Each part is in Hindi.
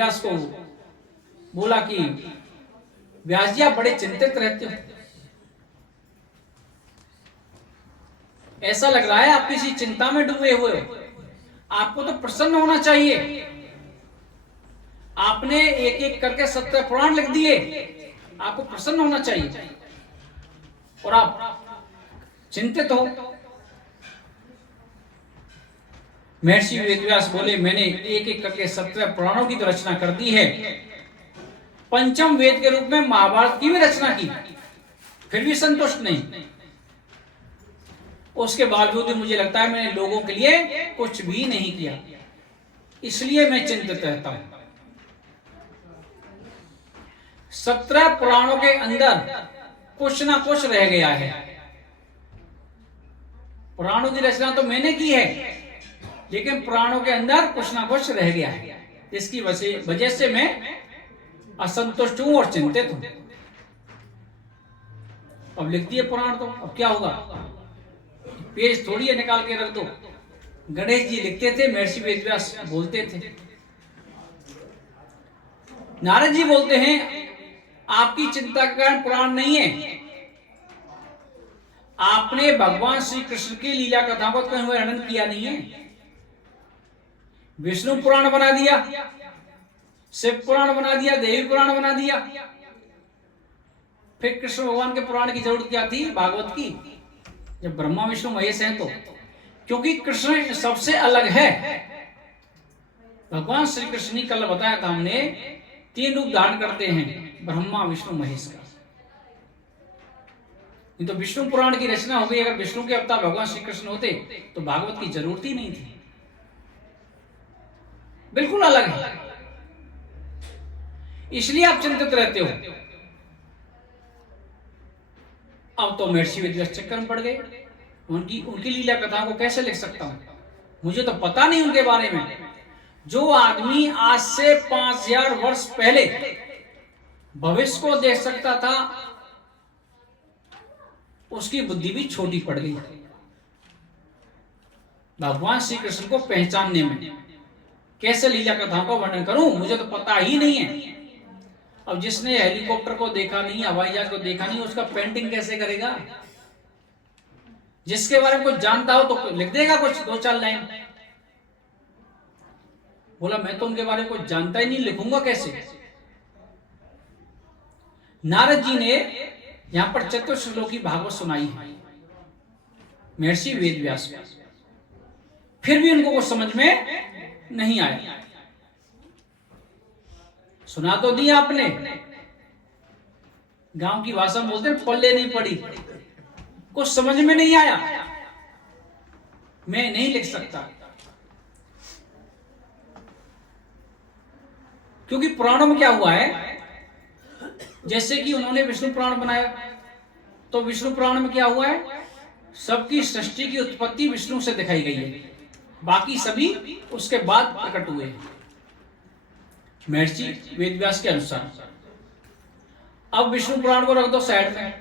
व्यास को बोला कि व्यास जी आप बड़े चिंतित रहते हो, ऐसा लग रहा है आप किसी चिंता में डूबे हुए हो, आपको तो प्रसन्न होना चाहिए। आपने एक एक करके 17 पुराण लिख दिए, आपको प्रसन्न होना चाहिए और आप चिंतित हो। महर्षि वेदव्यास बोले मैंने एक एक करके 17 पुराणों की तो रचना कर दी है, पंचम वेद के रूप में महाभारत की भी रचना की, फिर भी संतुष्ट नहीं। उसके बावजूद भी मुझे लगता है मैंने लोगों के लिए कुछ भी नहीं किया, इसलिए मैं चिंतित रहता हूं। 17 पुराणों के अंदर कुछ ना कुछ रह गया है। पुराणों की रचना तो मैंने की है, लेकिन पुराणों के अंदर कुछ ना कुछ रह गया है, जिसकी वजह से मैं असंतुष्ट हूं और चिंतित हूं। अब लिख दिए पुराण तो अब क्या होगा, पेज थोड़ी है निकाल के रख दो। गणेश जी लिखते थे, महर्षि वेदव्यास बोलते थे। नारद जी बोलते हैं आपकी चिंता का कारण पुराण नहीं है, आपने भगवान श्री कृष्ण की लीला कथा को कहीं वर्णन किया नहीं है। विष्णु पुराण बना दिया, शिव पुराण बना दिया, देवी पुराण बना दिया, फिर कृष्ण भगवान के पुराण की जरूरत क्या थी भागवत की, जब ब्रह्मा विष्णु महेश हैं तो। क्योंकि कृष्ण सबसे अलग है। भगवान श्री कृष्ण ने कल बताया था हमने, 3 रूप धारण करते हैं, ब्रह्मा विष्णु महेश का। नहीं तो विष्णु पुराण की रचना हो गई, अगर विष्णु के अवतार भगवान श्री कृष्ण होते तो भागवत की जरूरत ही नहीं थी। बिल्कुल अलग है, इसलिए आप चिंतित रहते हो। अब तो महर्षि वेदव्यास चक्कर में पड़ गए, उनकी लीला कथा को कैसे लिख सकता हूं, मुझे तो पता नहीं उनके बारे में। जो आदमी आज से 5000 वर्ष पहले भविष्य को देख सकता था, उसकी बुद्धि भी छोटी पड़ गई भगवान श्री कृष्ण को पहचानने में। कैसे लीला कथाओं का वर्णन करूं, मुझे तो पता ही नहीं है। अब जिसने हेलीकॉप्टर को देखा नहीं, हवाई जहाज को देखा नहीं, उसका पेंटिंग कैसे करेगा। जिसके बारे में कुछ जानता हो तो लिख देगा कुछ 2-4 लाइन। बोला मैं तो उनके बारे में कुछ जानता ही नहीं, लिखूंगा कैसे। नारद जी ने यहां पर चतुश्लोकी भागवत सुनाई है महर्षि वेदव्यास को, फिर भी उनको कुछ समझ में नहीं आया। सुना तो दिया आपने, गांव की भाषा में बोलते हैं पल्ले नहीं पड़ी, कुछ समझ में नहीं आया, मैं नहीं लिख सकता। क्योंकि पुराणों में क्या हुआ है, जैसे कि उन्होंने विष्णु पुराण बनाया, तो विष्णु पुराण में क्या हुआ है, सबकी सृष्टि की उत्पत्ति विष्णु से दिखाई गई है, बाकी सभी उसके बाद प्रकट हुए हैं महर्षि वेदव्यास के अनुसार। अब विष्णु पुराण को रख दो साइड में,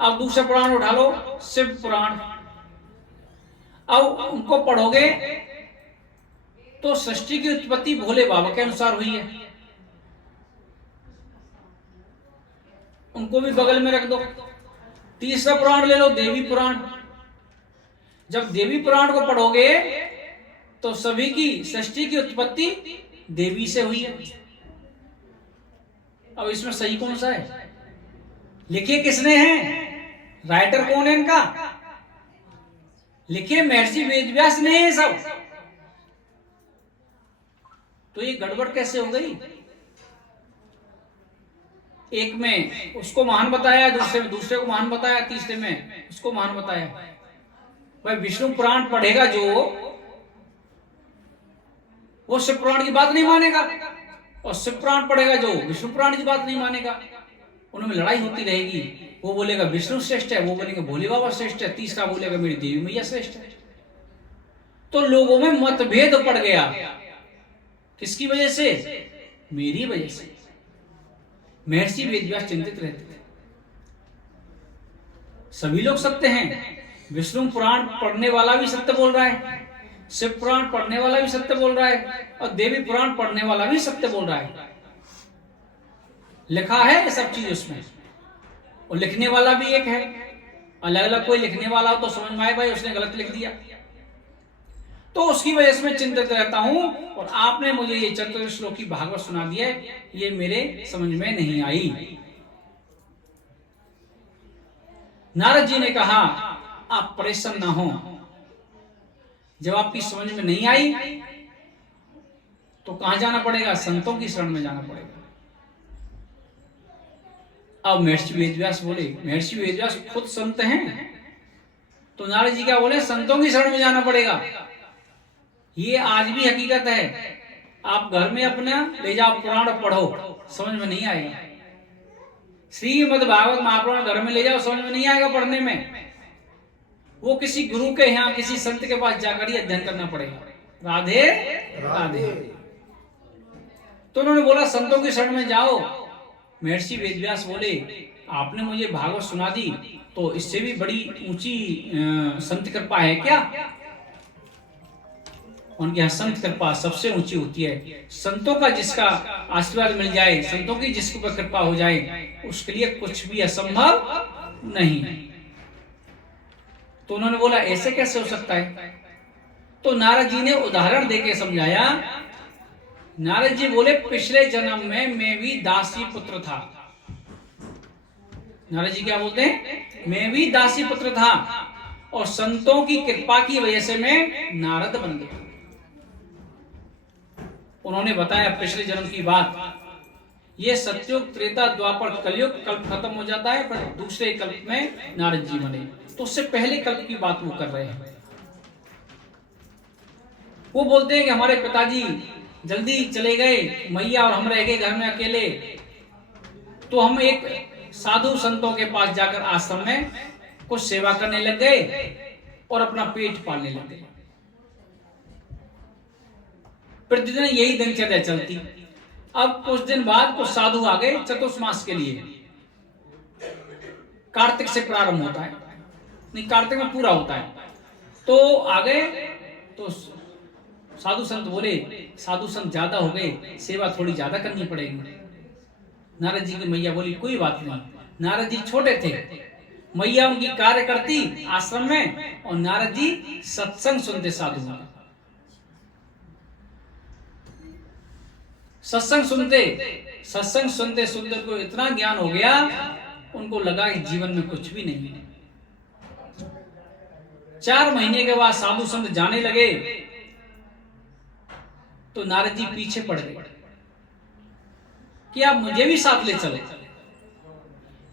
अब दूसरा पुराण उठा लो, शिव पुराण। अब उनको पढ़ोगे तो सृष्टि की उत्पत्ति भोले बाबा के अनुसार हुई है, उनको भी बगल में रख दो। तीसरा पुराण ले लो, देवी पुराण। जब देवी पुराण को पढ़ोगे तो सभी की सृष्टि की उत्पत्ति देवी से हुई है। अब इसमें सही कौन सा है, लिखे किसने हैं, राइटर कौन है इनका, लिखे महर्षि वेदव्यास ने है सब। तो ये गड़बड़ कैसे हो गई, एक में उसको महान बताया, दूसरे को महान बताया, तीसरे में उसको महान बताया। भाई विष्णु पुराण पढ़ेगा जो, वो शिव पुराण की बात नहीं मानेगा, और शिव पुराण पढ़ेगा जो विष्णु पुराण की बात नहीं मानेगा। उनमें लड़ाई होती रहेगी, वो बोलेगा विष्णु श्रेष्ठ है, वो बोलेगा भोले बाबा श्रेष्ठ है, तीसरा बोलेगा मेरी देवी मैया श्रेष्ठ है। तो लोगों में मतभेद पड़ गया, किसकी वजह से, मेरी वजह से। महर्षि वेदव्यास चिंतित रहते थे। सभी लोग सत्य हैं, विष्णु पुराण पढ़ने वाला भी सत्य बोल रहा है, शिव पुराण पढ़ने वाला भी सत्य बोल रहा है और देवी पुराण पढ़ने वाला भी सत्य बोल रहा है। लिखा है ये सब चीज उसमें, और लिखने वाला भी एक है। अलग अलग कोई लिखने वाला हो तो समझ में आए भाई उसने गलत लिख दिया। तो उसकी वजह से मैं चिंतित रहता हूं, और आपने मुझे ये चतुर्थ श्लोक की भागवत सुना दिया, ये मेरे समझ में नहीं आई। नारद जी ने कहा आप परेशान ना हो, जब आपकी समझ में नहीं आई तो कहां जाना पड़ेगा? संतों की शरण में जाना पड़ेगा। अब महर्षि वेदव्यास बोले, महर्षि वेदव्यास खुद संत हैं, तो नारद जी क्या बोले? संतों की शरण में जाना पड़ेगा। ये आज भी हकीकत है। आप घर में अपना ले जाओ, पुराण पढ़ो, समझ में नहीं आएगा। श्रीमद् भागवत महापुराण घर में ले जाओ, समझ में नहीं आएगा पढ़ने में। वो किसी गुरु के यहाँ, किसी संत के पास जाकर ही अध्ययन करना पड़ेगा। राधे राधे। तो उन्होंने बोला संतों की शरण में जाओ। महर्षि वेदव्यास बोले आपने मुझे भागवत सुना दी, तो इससे भी बड़ी ऊंची संत कृपा है क्या? उनके यहाँ संत कृपा सबसे ऊंची होती है। संतों का जिसका आशीर्वाद मिल जाए, संतों की जिसके ऊपर कृपा हो जाए, उसके लिए कुछ भी असंभव नहीं है। तो उन्होंने बोला ऐसे कैसे हो सकता है? तो नारद जी ने उदाहरण देके समझाया। नारद जी बोले पिछले जन्म में मैं भी दासी पुत्र था। नारद जी क्या बोलते हैं? मैं भी दासी पुत्र था, और संतों की कृपा की वजह से मैं नारद बन गया। उन्होंने बताया पिछले जन्म की बात। ये सत्युग, त्रेता, द्वापर, कलयुग, कल्प खत्म हो जाता है, पर दूसरे कल्प में नारद जी बने। तो उससे पहले कल्प की बात वो कर रहे हैं। वो बोलते हैं कि हमारे पिताजी जल्दी चले गए, मैया और हम रह गए घर में अकेले। तो हम एक साधु संतों के पास जाकर आश्रम में कुछ सेवा करने लग गए और अपना पेट पालने लग गए। प्रतिदिन यही दिनचर्या चलती। अब कुछ दिन बाद कुछ साधु आ गए चतुर्मास के लिए। कार्तिक से प्रारंभ होता है, नहीं कार्तिक में पूरा होता है। तो आ गए, तो साधु संत बोले साधु संत ज्यादा हो गए, सेवा थोड़ी ज्यादा करनी पड़ेगी। नारद जी की मैया बोली कोई बात नहीं। नारद जी छोटे थे, मैया उनकी कार्य करती आश्रम में, और नारद जी सत्संग सुनते साधु में। सत्संग सुनते सुनते को इतना ज्ञान हो गया, उनको लगा कि जीवन में कुछ भी नहीं है। 4 महीने के बाद साधु संत जाने लगे, तो नारद जी पीछे पड़ गए कि आप मुझे भी साथ ले चलो।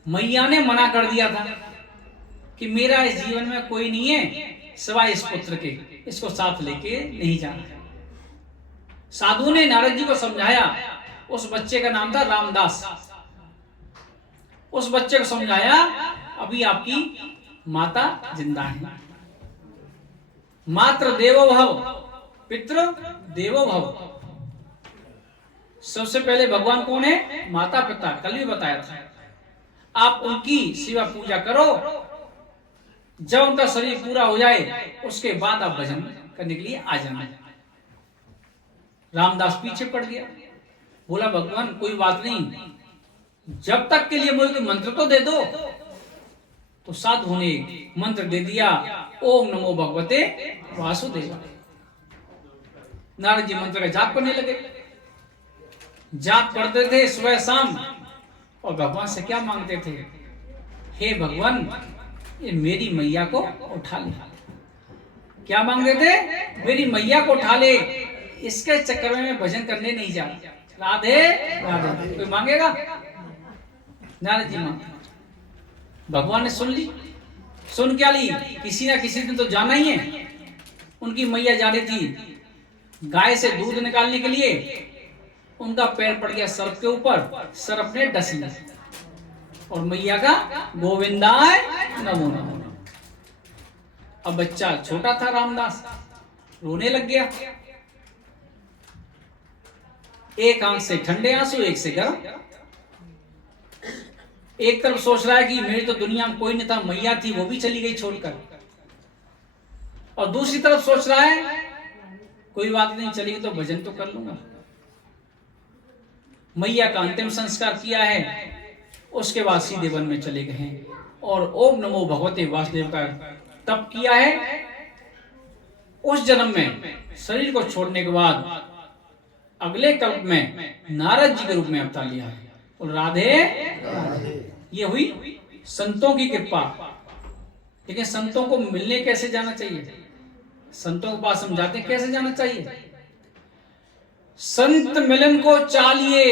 मैया ने मना कर दिया था कि मेरा इस जीवन में कोई नहीं है सिवाय इस पुत्र के, इसको साथ लेके नहीं जाना। साधु ने नारद जी को समझाया। उस बच्चे का नाम था रामदास। उस बच्चे को समझाया अभी आपकी माता जिंदा है। मात्र देवो भव, पितृ देवो भव। सबसे पहले भगवान कौन है? माता पिता। कल भी बताया था। आप उनकी सेवा पूजा करो, जब उनका शरीर पूरा हो जाए उसके बाद आप भजन करने के लिए आ जाना। रामदास पीछे पड़ गया, बोला भगवान कोई बात नहीं, जब तक के लिए मुझे मंत्र तो दे दो। तो साधु ने मंत्र दे दिया, ओम नमो भगवते वासुदेव। नारद जी मंत्र का जाप करने लगे। जाप करते थे सुबह शाम, और भगवान से क्या मांगते थे? हे भगवान ये मेरी मैया को उठा ले। क्या मांगते थे? मेरी मैया को उठा ले, इसके चक्कर में मैं भजन करने नहीं जा। राधे राधे। कोई मांगेगा? नारद जी मांगते। भगवान ने सुन ली। सुन क्या ली? किसी ना किसी दिन तो जाना ही है। उनकी मैया जा रही थी गाय से दूध निकालने के लिए, उनका पैर पड़ गया सर्प के ऊपर, सर्प ने डस लिया, और मैया का गोविंदाय नमो नमो। अब बच्चा छोटा था रामदास, रोने लग गया। एक आंख से ठंडे आंसू, एक से गर्म। एक तरफ सोच रहा है कि मेरी तो दुनिया में कोई नहीं था, मैया थी वो भी चली गई छोड़कर, और दूसरी तरफ सोच रहा है कोई बात नहीं, चलेगी तो भजन तो कर लूंगा। मैया का अंतिम संस्कार किया है, उसके बाद सीधे वन में चले गए हैं और ओम नमो भगवते वासुदेव का तप किया है। उस जन्म में शरीर को छोड़ने के बाद अगले कल्प में नारद जी के रूप में अवतार लिया है। और राधे ये हुई संतों की कृपा। लेकिन संतों को मिलने कैसे जाना चाहिए? संतों के पास हम जाते कैसे जाना चाहिए? संत मिलन को चालिए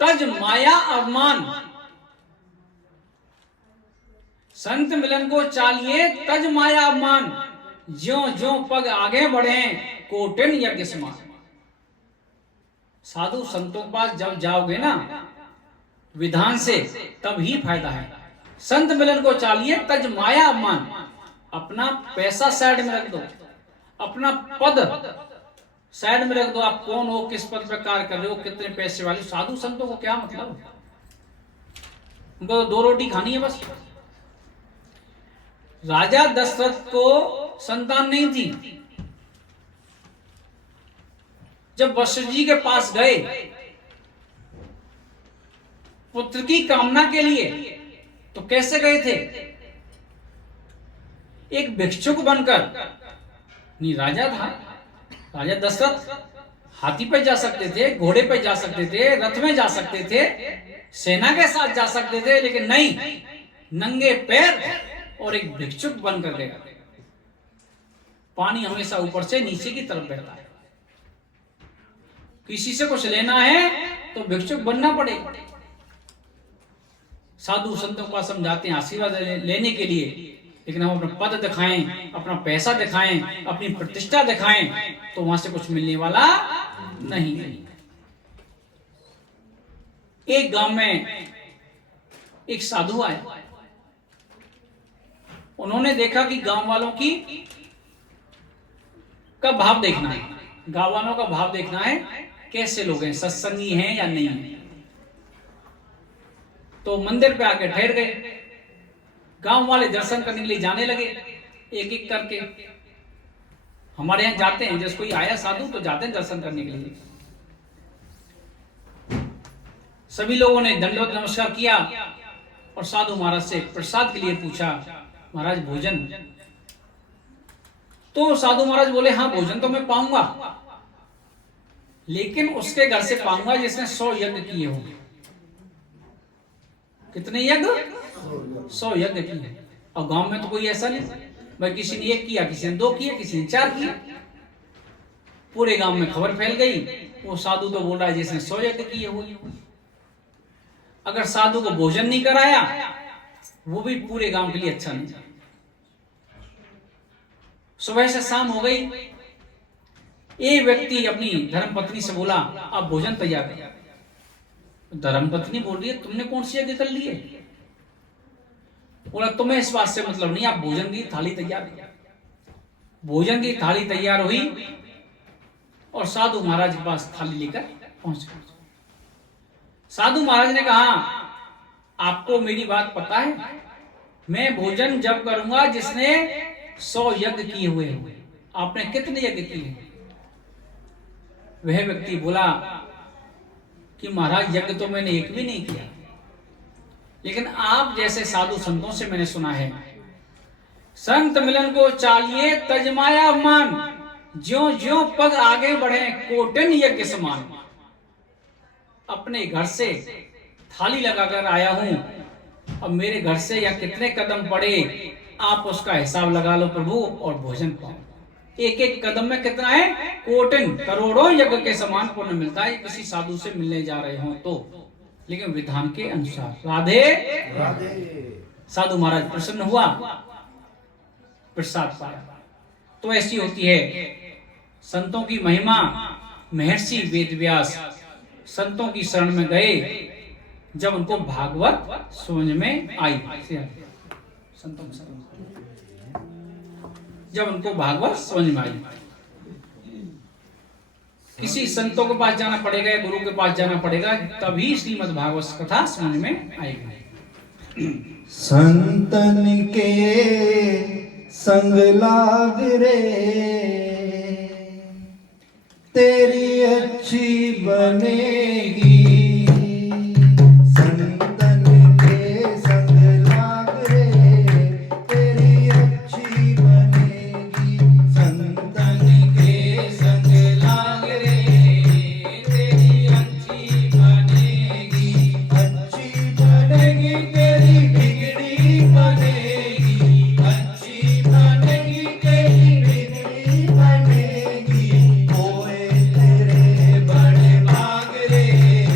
तज माया अवमान। संत मिलन को चालिए तज माया अवमान। ज्यों ज्यों पग आगे बढ़े कोटिन यज्ञ समान। साधु संतों के पास जब जाओगे ना विधान से, तब ही फायदा है। संत मिलन को चालिए तज माया अवमान। अपना पैसा साइड में रख दो, अपना पद साइड में रख दो। आप कौन हो, किस पद पर कार्य कर रहे हो, कितने पैसे वाले। साधु संतों को क्या मतलब? उनको तो 2 रोटी खानी है बस। राजा दशरथ को संतान नहीं थी। जब वशिष्ठ जी के पास गए पुत्र की कामना के लिए, तो कैसे गए थे? एक भिक्षुक बनकर। नहीं, राजा था। राजा दशरथ हाथी पे जा सकते थे, घोड़े पे जा सकते थे, रथ में जा सकते थे, सेना के साथ जा सकते थे, लेकिन नहीं, नंगे पैर और एक भिक्षुक बनकर गया। पानी हमेशा ऊपर से नीचे की तरफ बहता है। किसी से कुछ लेना है तो भिक्षुक बनना पड़ेगा। साधु संतों को समझाते हैं आशीर्वाद लेने के लिए, लेकिन हम अपना पद दिखाएं, अपना पैसा दिखाएं, अपनी प्रतिष्ठा दिखाएं, तो वहां से कुछ मिलने वाला नहीं। एक गांव में एक साधु आए। उन्होंने देखा कि गांव वालों का भाव देखना है। गांव वालों का भाव देखना है, कैसे लोग हैं, सत्संगी हैं या नहीं है। तो मंदिर पे आके ठहर गए। गांव वाले दर्शन करने के लिए जाने लगे एक एक करके। हमारे यहाँ जाते हैं, जैसे कोई आया साधु तो जाते हैं दर्शन करने के लिए। सभी लोगों ने दंडवत नमस्कार किया और साधु महाराज से प्रसाद के लिए पूछा, महाराज भोजन? तो साधु महाराज बोले, हाँ भोजन तो मैं पाऊंगा, लेकिन उसके घर से पाऊंगा जिसने 100 यज्ञ किए हो। कितने यज्ञ? 100 यज्ञ किए। और गांव में तो कोई ऐसा नहीं, भाई किसी ने 1 किया, किसी ने 2 किया, किसी ने 4 किया। पूरे गांव में खबर फैल गई, वो साधु तो बोल रहा है जिसने 100 यज्ञ किए हो। अगर साधु को भोजन नहीं कराया, वो भी पूरे गांव के लिए अच्छा नहीं। सुबह से शाम हो गई। एक व्यक्ति अपनी धर्मपत्नी से बोला, आप भोजन तैयार करो। धर्मपत्नी बोल रही है, तुमने कौन सी यज्ञ कर ली है? बोला, तुम्हें इस बात से मतलब नहीं, आप भोजन की थाली तैयार करो। भोजन की थाली तैयार हुई और साधु महाराज के पास थाली लेकर पहुंच गए। साधु महाराज ने कहा, आपको मेरी बात पता है, मैं भोजन जब करूंगा जिसने 100 यज्ञ किए हुए हैं। आपने कितने यज्ञ किए? वह व्यक्ति बोला कि महाराज यज्ञ तो मैंने एक भी नहीं किया, लेकिन आप जैसे साधु संतों से मैंने सुना है, संत मिलन को चालिए तजमाया अवमान। ज्यों ज्यों पग आगे बढ़े कोटिन यज्ञ समान। अपने घर से थाली लगाकर आया हूं, अब मेरे घर से या कितने कदम पड़े, आप उसका हिसाब लगा लो प्रभु, और भोजन पाओ। एक एक कदम में कितना है? कोटिन, करोड़ों यज्ञ के समान पुण्य मिलता है किसी साधु से मिलने जा रहे हो तो, लेकिन विधान के अनुसार। राधे राधे। साधु महाराज प्रसन्न हुआ, प्रसाद पाया। तो ऐसी होती है संतों की महिमा। महर्षि वेदव्यास संतों की शरण में गए जब उनको भागवत समझ में आई। संतों की शरण जब उनको भागवत समझ में आई। किसी संतों के पास जाना पड़ेगा या गुरु के पास जाना पड़ेगा, तभी श्रीमद् भागवत कथा समझ में आएगी। संतन के संग लाग रे, तेरी अच्छी बनेगी। संतन के संग लाग रे, तेरी अच्छी बनेगी। संतन के संग लाग रे, तेरी अच्छी बनेगी। अच्छी बनेगी तेरी बिगड़ी बनेगी। अच्छी बनेगी तेरी बिगड़ी बनेगी। होए तेरे बड़े भाग रे,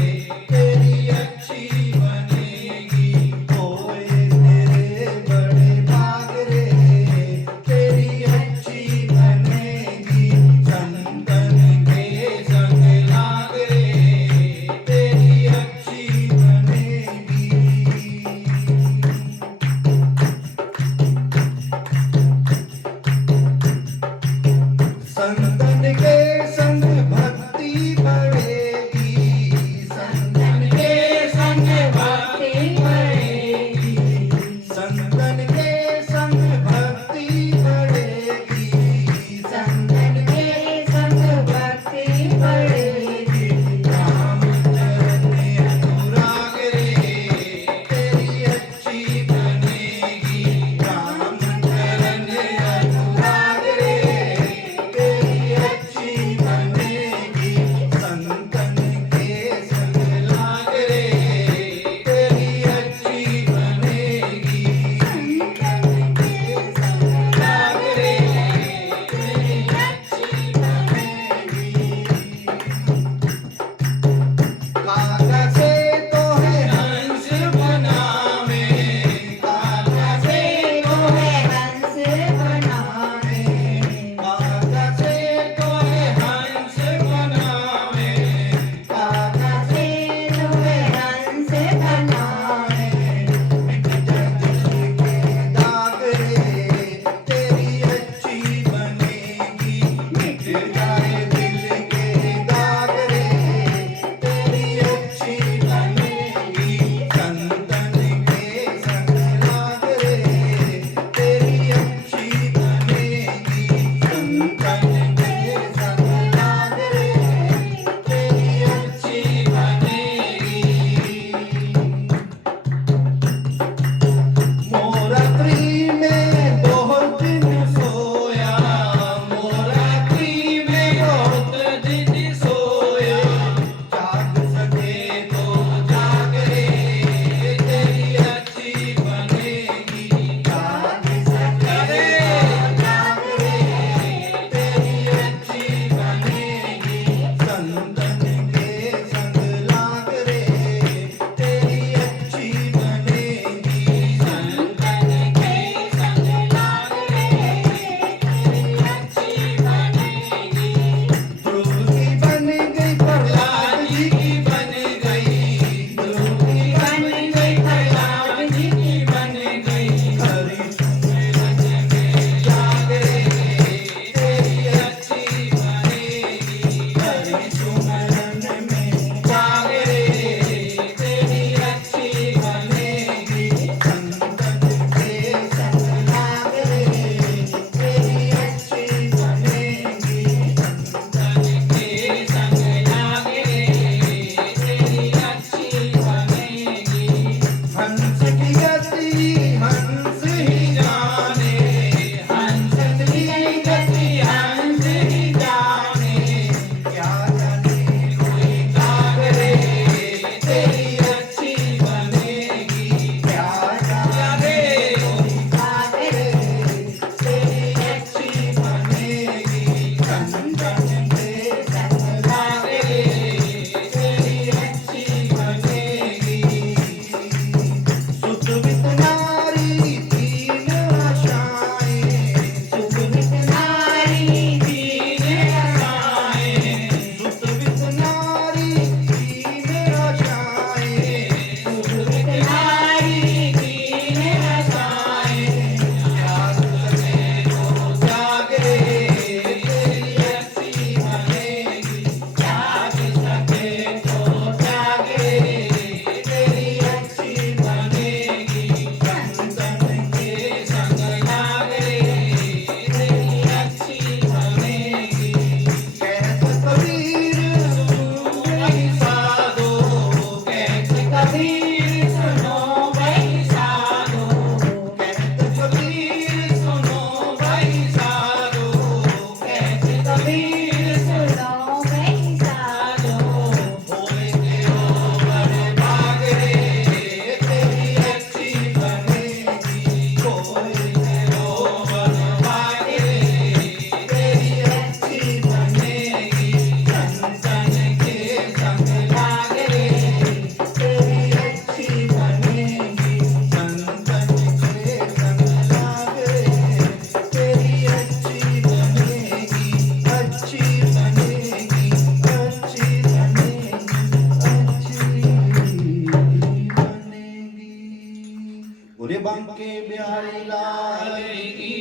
बंके बिहारी लाल की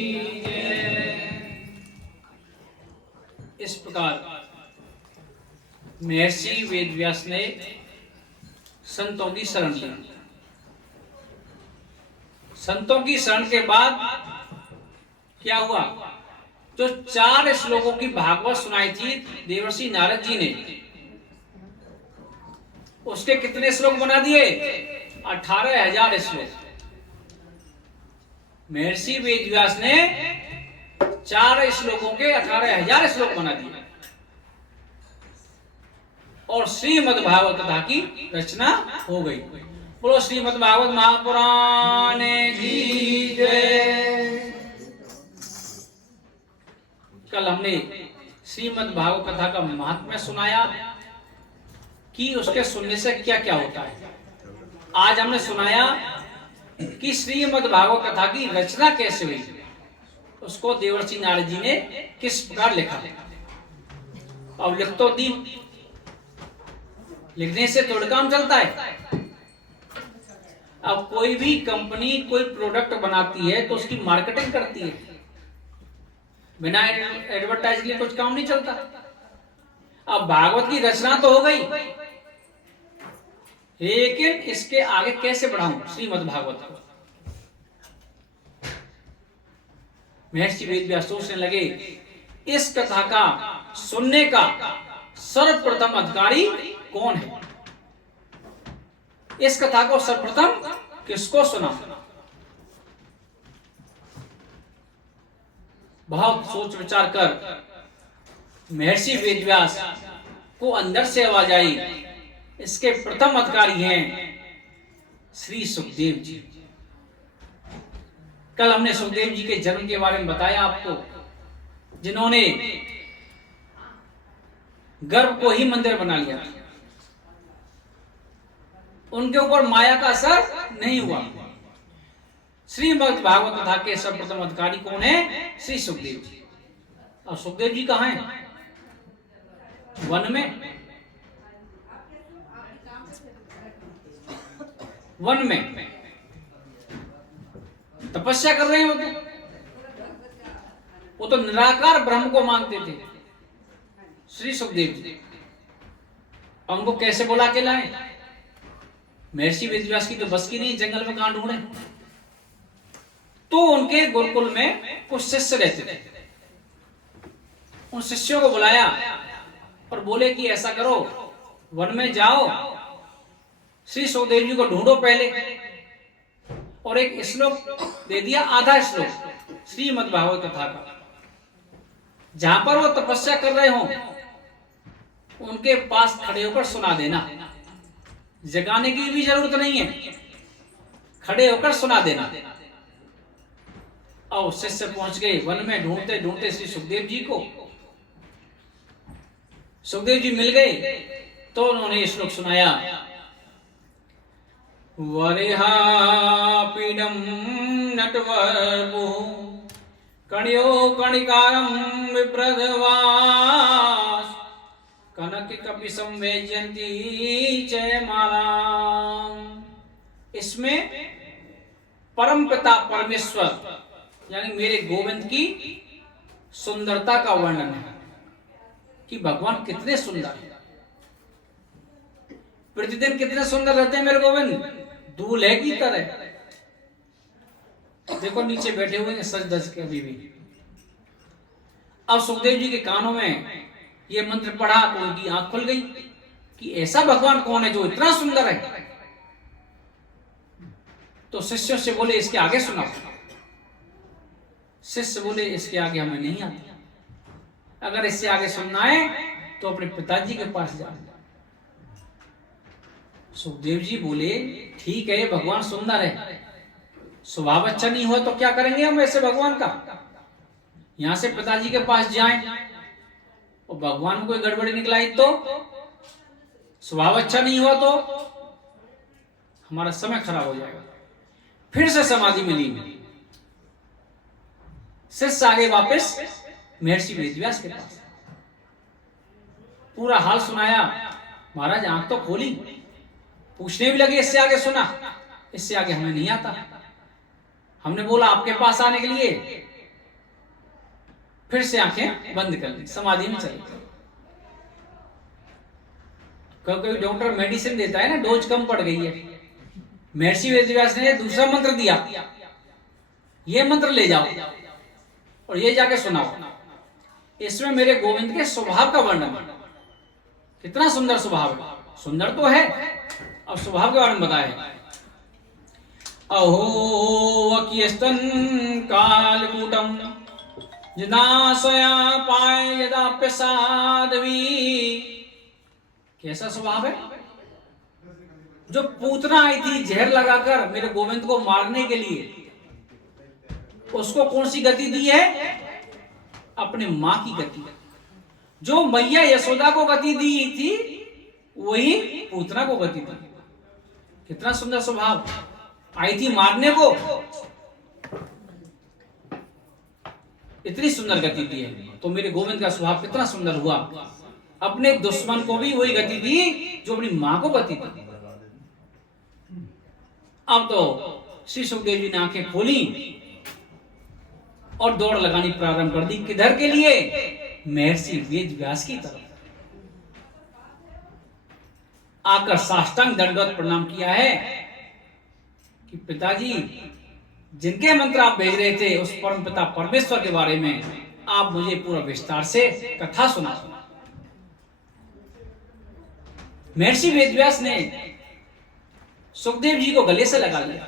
इस प्रकार महर्षि वेदव्यास ने संतों की शरण ली। संतों की शरण के बाद क्या हुआ? जो 4 श्लोकों की भागवत सुनाई थी देवर्षि नारद जी ने, उसके कितने श्लोक बना दिए? 18,000 श्लोक। महर्षि वेदव्यास ने 4 श्लोकों के 18,000 श्लोक बना दिए और श्रीमद् भागवत कथा की रचना हो गई। बोलो श्रीमद् भागवत महापुराण की जय। कल हमने श्रीमद् भागवत कथा का महात्म्य सुनाया कि उसके सुनने से क्या क्या होता है। आज हमने सुनाया कि श्रीमद् भागवत कथा की रचना कैसे हुई, उसको देवर्षि नारद जी ने किस प्रकार लिखा। अब लिख तो दी, लिखने से थोड़ा काम चलता है। अब कोई भी कंपनी कोई प्रोडक्ट बनाती है तो उसकी मार्केटिंग करती है, बिना एडवर्टाइज के कुछ काम नहीं चलता। अब भागवत की रचना तो हो गई, लेकिन इसके आगे कैसे बढ़ाऊं श्रीमद् भागवत को? महर्षि वेदव्यास सोचने लगे इस कथा का सुनने का सर्वप्रथम अधिकारी कौन है, इस कथा को सर्वप्रथम किसको सुना। बहुत सोच विचार कर महर्षि वेदव्यास को अंदर से आवाज आई, इसके प्रथम अधिकारी हैं श्री सुखदेव जी। कल हमने सुखदेव जी के जन्म के बारे में बताया आपको, जिन्होंने गर्भ को ही मंदिर बना लिया। उनके ऊपर माया का असर नहीं हुआ। श्रीमद् भागवत कथा के सर्वप्रथम अधिकारी कौन है? श्री सुखदेव जी। और सुखदेव जी कहाँ हैं? वन में। वन में तपस्या कर रहे हैं। वो तो निराकार ब्रह्म को मानते थे श्री सुखदेव जी। उनको कैसे बुला के लाए? महर्षि वेदव्यास की तो बस की नहीं, जंगल में कहां ढूंढे। तो उनके गुरुकुल में कुछ शिष्य रहते थे। उन शिष्यों को बुलाया और बोले कि ऐसा करो, वन में जाओ, श्री सुखदेव जी को ढूंढो पहले, और एक श्लोक दे दिया, आधा श्लोक श्रीमद् भागवत कथा का। जहां पर वो तपस्या कर रहे हो उनके पास खड़े होकर सुना देना, जगाने की भी जरूरत नहीं है, खड़े होकर सुना देना। और शिष्य पहुंच गए वन में, ढूंढते ढूंढते श्री सुखदेव जी को। सुखदेव जी मिल गए तो उन्होंने श्लोक सुनाया, वरिहा पीडम नटवर्बु कणियो कणिकारम विप्रदवास कनक कपि संवेजयन्ती चय मालाम। इसमें परम पिता परमेश्वर यानी मेरे गोविंद की सुंदरता का वर्णन है कि भगवान कितने सुंदर हैं। प्रतिदिन कितने सुंदर रहते हैं मेरे गोविंद, दूल्हे की तरह। देखो नीचे बैठे हुए हैं सज धज के अभी भी। अब सुखदेव जी के कानों में ये मंत्र पढ़ा तो उनकी आंख खुल गई कि ऐसा भगवान कौन है जो इतना सुंदर है। तो शिष्यों से बोले इसके आगे सुनाओ। शिष्य बोले इसके आगे हमें नहीं आता, अगर इससे आगे सुनना है तो अपने पिताजी के पास जाओ। सुखदेव जी बोले ठीक है, भगवान सुंदर है, स्वभाव अच्छा नहीं हुआ तो क्या करेंगे हम ऐसे भगवान का। यहां से पिताजी के पास जाएं और भगवान को कोई गड़बड़ी निकलाई तो, स्वभाव अच्छा नहीं हुआ तो हमारा समय खराब हो जाएगा। फिर से समाधि मिली। शिष्य आगे वापस महर्षि वेदव्यास के पास पूरा हाल सुनाया। महाराज आंख तो खोली, पूछने भी लगे इससे आगे सुना, इससे आगे हमें नहीं आता। हमने बोला आपके पास आने के लिए, फिर से आंखें बंद कर ली, समाधि में चले गए। कभी डॉक्टर मेडिसिन देता है ना, डोज कम पड़ गई है, महर्षि वेदव्यास ने दूसरा मंत्र दिया, ये मंत्र ले जाओ और ये जाके सुनाओ। इसमें मेरे गोविंद के स्वभाव का वर्णन है, कितना सुंदर स्वभाव है, सुंदर तो है, अब स्वभाव के बारे में बताया। अहो अकियस्तन कालकूटम जनाशया पाए यदा प्रसादवी। कैसा स्वभाव है? जो पूतना आई थी जहर लगाकर मेरे गोविंद को मारने के लिए, उसको कौन सी गति दी है? अपने मां की गति। जो मैया यशोदा को गति दी थी वही पूतना को गति दी। कितना सुंदर स्वभाव, आई थी मारने को, इतनी सुंदर गति दी है। तो मेरे गोविंद का स्वभाव कितना सुंदर हुआ, अपने दुश्मन को भी वही गति दी जो अपनी मां को गति दी। अब तो श्री सुखदेव जी ने आंखें खोली और दौड़ लगानी प्रारंभ कर दी। किधर के लिए? महर्षि वेद व्यास की तरफ। आकर साष्टांग दंडवत प्रणाम किया है कि पिताजी, जिनके मंत्र आप भेज रहे थे उस परम पिता परमेश्वर के बारे में आप मुझे पूरा विस्तार से कथा सुना। महर्षि वेदव्यास ने सुखदेव जी को गले से लगा लिया।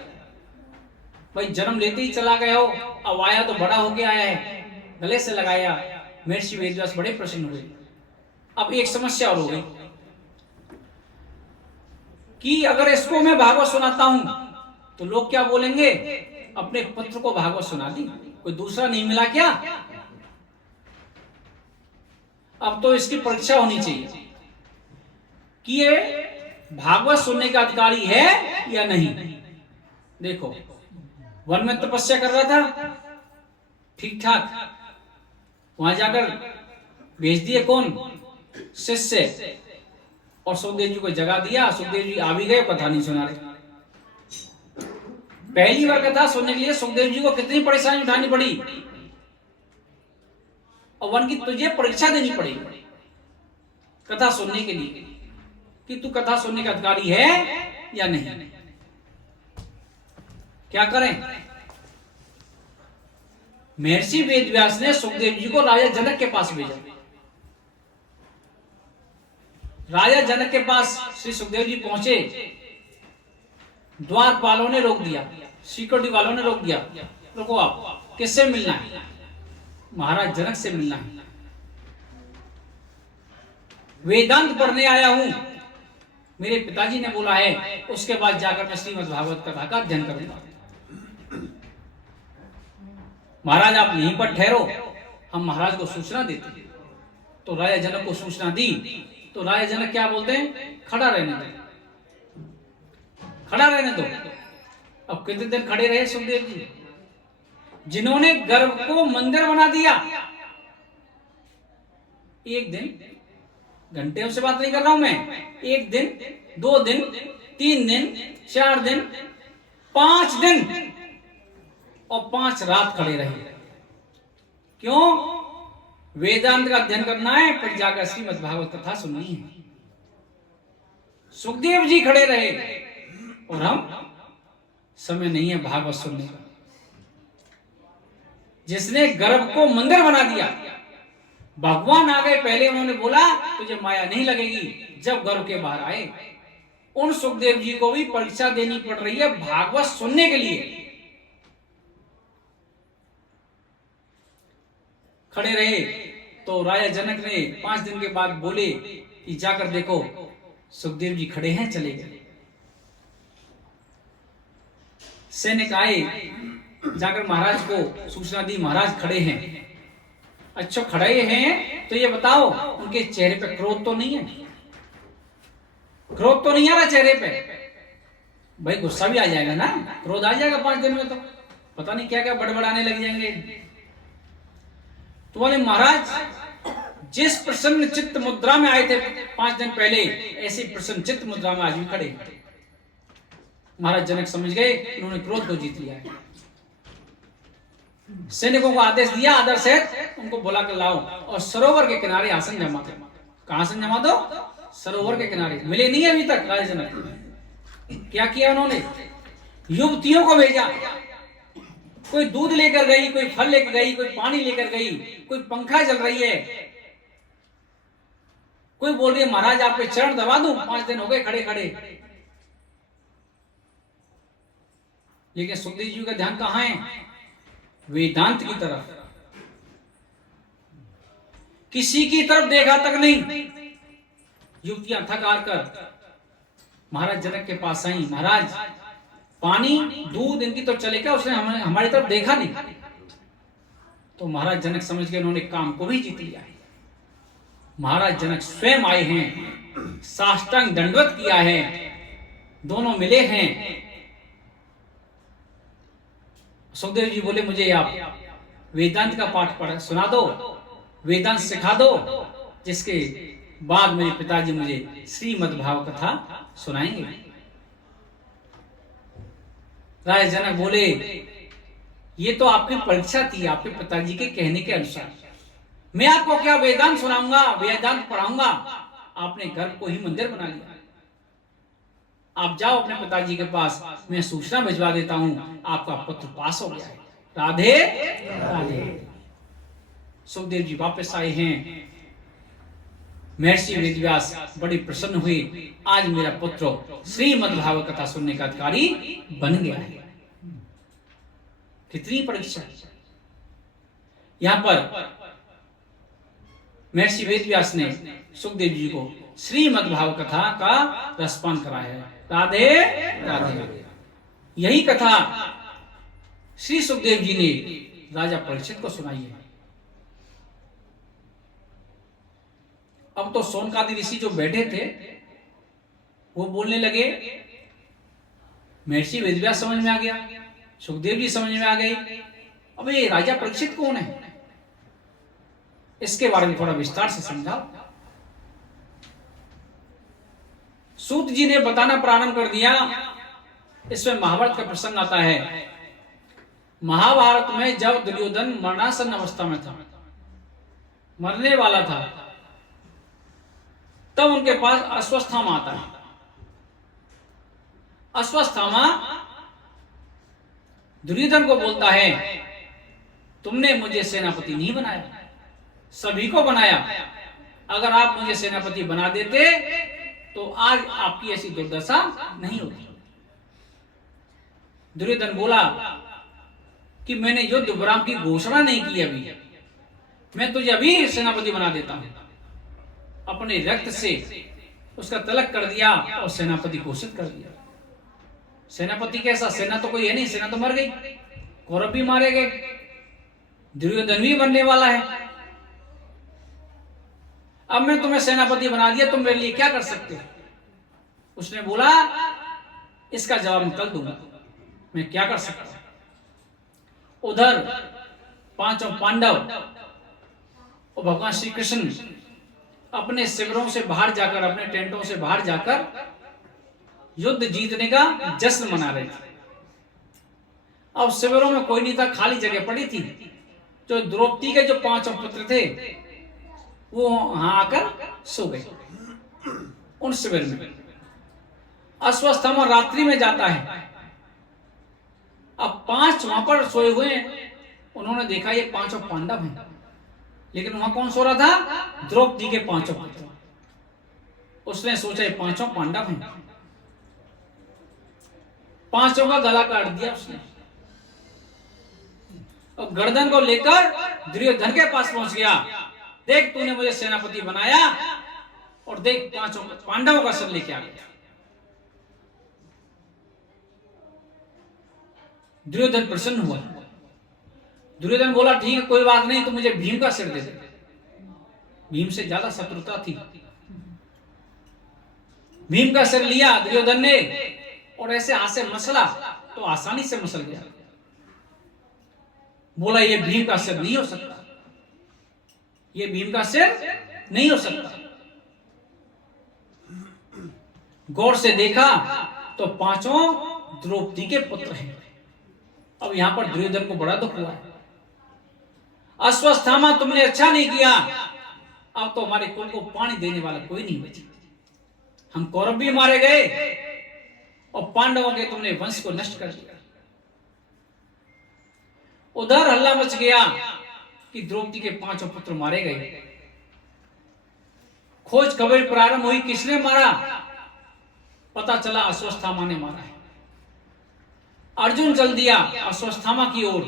भाई जन्म लेते ही चला गया हो, अब आया तो बड़ा होके आया है, गले से लगाया। महर्षि वेदव्यास बड़े प्रसन्न हुए। अब एक समस्या और हो गई कि अगर इसको मैं भागवत सुनाता हूं तो लोग क्या बोलेंगे, अपने पुत्र को भागवत सुना दी, कोई दूसरा नहीं मिला क्या? अब तो इसकी परीक्षा होनी चाहिए कि ये भागवत सुनने का अधिकारी है या नहीं। देखो, वन में तपस्या कर रहा था ठीक ठाक, वहां जाकर भेज दिए कौन? शिष्य, और सुखदेव जी को जगा दिया। सुखदेव जी आ भी गए, कथा नहीं सुना रहे। पहली बार कथा सुनने के लिए सुखदेव जी को कितनी परेशानी उठानी पड़ी, और वन की तुझे परीक्षा देनी पड़ेगी कथा सुनने के लिए कि तू कथा सुनने का अधिकारी है या नहीं। क्या करें? महर्षि वेदव्यास ने सुखदेव जी को राजा जनक के पास भेजा। राजा जनक के पास श्री सुखदेव जी पहुंचे, द्वारपालों ने रोक दिया, सिक्योरिटी वालों ने रोक दिया, रुको, आप किससे मिलना है? महाराज जनक से मिलना है। वेदांत पढ़ने आया हूं, मेरे पिताजी ने बोला है, उसके बाद जाकर मैं श्रीमद् भागवत कथा का अध्ययन करूंगा। महाराज आप यहीं पर ठहरो, हम महाराज को सूचना देते। तो राजा जनक को सूचना दी तो राजा जनक क्या बोलते हैं? खड़ा रहने दो, खड़ा रहने दो। अब कितने दिन खड़े रहे सुखदेव जी, जिन्होंने गर्भ को मंदिर बना दिया। एक दिन, घंटे से बात नहीं कर रहा हूं मैं, एक दिन, 2 दिन, 3 दिन, 4 दिन, 5 दिन और 5 रात खड़े रहे। क्यों? वेदांत का अध्ययन करना है, फिर जाकर श्रीमद् भागवत कथा सुननी है। सुखदेव जी खड़े रहे और हम, समय नहीं है भागवत सुनने का। जिसने गर्भ को मंदिर बना दिया, भगवान आ गए पहले, उन्होंने बोला तुझे माया नहीं लगेगी जब गर्भ के बाहर आए। उन सुखदेव जी को भी परीक्षा देनी पड़ रही है भागवत सुनने के लिए। खड़े रहे तो राजा जनक ने 5 दिन के बाद बोले कि जाकर देखो सुखदेव जी खड़े हैं, चले गए। सैनिक आए, जाकर महाराज को सूचना दी, महाराज खड़े हैं। अच्छा खड़े हैं तो ये बताओ उनके चेहरे पे क्रोध तो नहीं है? क्रोध तो नहीं आ रहा चेहरे पे? भाई गुस्सा भी आ जाएगा ना, क्रोध आ जाएगा 5 दिन में, तो पता नहीं क्या क्या बड़बड़ाने लग जाएंगे। तो बोले महाराज जिस प्रसन्न चित्त मुद्रा में आए थे 5 दिन पहले, ऐसी प्रसन्न चित्त मुद्रा में आज भी खड़े। महाराज जनक समझ गए उन्होंने क्रोध को जीत लिया है। सैनिकों को आदेश दिया, आदर से उनको बुला कर लाओ और सरोवर के किनारे आसन जमा दो। कहां आसन जमा दो? सरोवर के किनारे। मिले नहीं अभी तक राजा जनक। क्या किया उन्होंने? युवतियों को भेजा, कोई दूध लेकर गई, कोई फल लेकर गई, कोई पानी लेकर गई, कोई पंखा चल रही है, कोई बोल रही है महाराज आपके चरण दबा दूं, 5 दिन हो गए खड़े खड़े। लेकिन सुखदेव जी का ध्यान कहां है? वेदांत की तरफ, किसी की तरफ देखा तक नहीं। युवतियां थक हार कर महाराज जनक के पास आई, महाराज पानी दूध इनकी तो चलेगा, उसने हमारी तरफ देखा नहीं। तो महाराज जनक समझ के उन्होंने काम को भी जीत लिया। महाराज जनक स्वयं आए हैं, साष्टांग दंडवत किया है, दोनों मिले हैं। सुखदेव जी बोले मुझे आप वेदांत का पाठ पढ़ सुना दो, वेदांत सिखा दो, जिसके बाद मेरे पिताजी मुझे श्रीमद् भाव कथा सुनाएंगे। राजा जनक बोले ये तो आपकी परीक्षा थी, आपके पिताजी के कहने के अनुसार। मैं आपको क्या वेदांत सुनाऊंगा, वेदांत पढ़ाऊंगा? आपने घर को ही मंदिर बना लिया। आप जाओ अपने पिताजी के पास, मैं सूचना भिजवा देता हूं, आपका पुत्र पास हो गया है। राधे राधे। सुखदेव जी वापस आए हैं। महर्षि वेदव्यास बड़े प्रसन्न हुए, आज मेरा पुत्र श्रीमद् भागवत कथा सुनने का अधिकारी बन गया है। कितनी परीक्षा! यहां पर महर्षि वेदव्यास ने सुखदेव जी को श्रीमद् भागवत कथा का रसपान कराया है। राधे राधे। यही कथा श्री सुखदेव जी ने राजा परीक्षित को सुनाई है। अब तो सोनकादि ऋषि जो बैठे थे वो बोलने लगे। महर्षि वेदव्यास समझ में आ गया, सुखदेव जी समझ में आ गई, अब ये राजा परीक्षित कौन है, इसके बारे में थोड़ा विस्तार से समझाओ। सूत जी ने बताना प्रारंभ कर दिया। इसमें महाभारत का प्रसंग आता है। महाभारत में जब दुर्योधन मरणासन अवस्था में था, मरने वाला था, तब उनके पास अश्वत्थामा आता है। अश्वत्थामा दुर्योधन को बोलता है तुमने मुझे सेनापति नहीं बनाया, सभी को बनाया। अगर आप मुझे सेनापति बना देते तो आज आपकी ऐसी दुर्दशा नहीं होती। दुर्योधन बोला कि मैंने युद्ध विराम की घोषणा नहीं की अभी, मैं तुझे अभी सेनापति बना देता हूं। अपने रक्त से उसका तिलक कर दिया और सेनापति घोषित कर दिया। सेनापति कैसा? सेना तो कोई है नहीं, सेना तो मर गई, कौरव भी मारे गए, दुर्योधन भी बनने वाला है। अब मैं तुम्हें सेनापति बना दिया, तुम मेरे लिए क्या कर सकते हो? उसने बोला इसका जवाब मैं कल दूंगा, मैं क्या कर सकता हूं। उधर पांचों पांडव और भगवान श्री कृष्ण अपने शिविरों से बाहर जाकर, अपने टेंटों से बाहर जाकर युद्ध जीतने का जश्न मना रहे थे। अब शिविरों में कोई नहीं था, खाली जगह पड़ी थी। जो द्रौपदी के जो 5 पुत्र थे वो वहां आकर सो गए उन शिविर में। अश्वत्थामा रात्रि में जाता है। अब 5 वहां पर सोए हुए हैं। उन्होंने देखा ये 5 पांडव हैं, लेकिन वहां कौन सो रहा था? द्रौपदी के 5 पुत्र। उसने सोचा ये 5 पांडव हैं। 5 का गला काट दिया उसने और गर्दन को लेकर दुर्योधन के पास पहुंच गया। देख तूने मुझे सेनापति बनाया और देख 5 पांडवों का सिर लेके आ गया। दुर्योधन प्रसन्न हुआ। दुर्योधन बोला ठीक है कोई बात नहीं, तो मुझे भीम का सिर दे दे। भीम से ज्यादा शत्रुता थी। भीम का सिर लिया दुर्योधन ने और ऐसे हाथ से मसला तो आसानी से मसल गया। बोला ये भीम का सिर नहीं हो सकता, ये भीम का सिर नहीं हो सकता। गौर से देखा तो 5 द्रौपदी के पुत्र हैं। अब यहां पर दुर्योधन को बड़ा दुख हुआ है। अश्वत्थामा तुमने अच्छा नहीं किया, अब तो हमारे कुल को पानी देने वाला कोई नहीं बचा। हम कौरव भी मारे गए और पांडवों के तुमने वंश को नष्ट कर दिया। उधर हल्ला मच गया कि द्रौपदी के 5 पुत्र मारे गए। खोज खबर प्रारंभ हुई, किसने मारा? पता चला अश्वत्थामा ने मारा है। अर्जुन चल दिया अश्वत्थामा की ओर।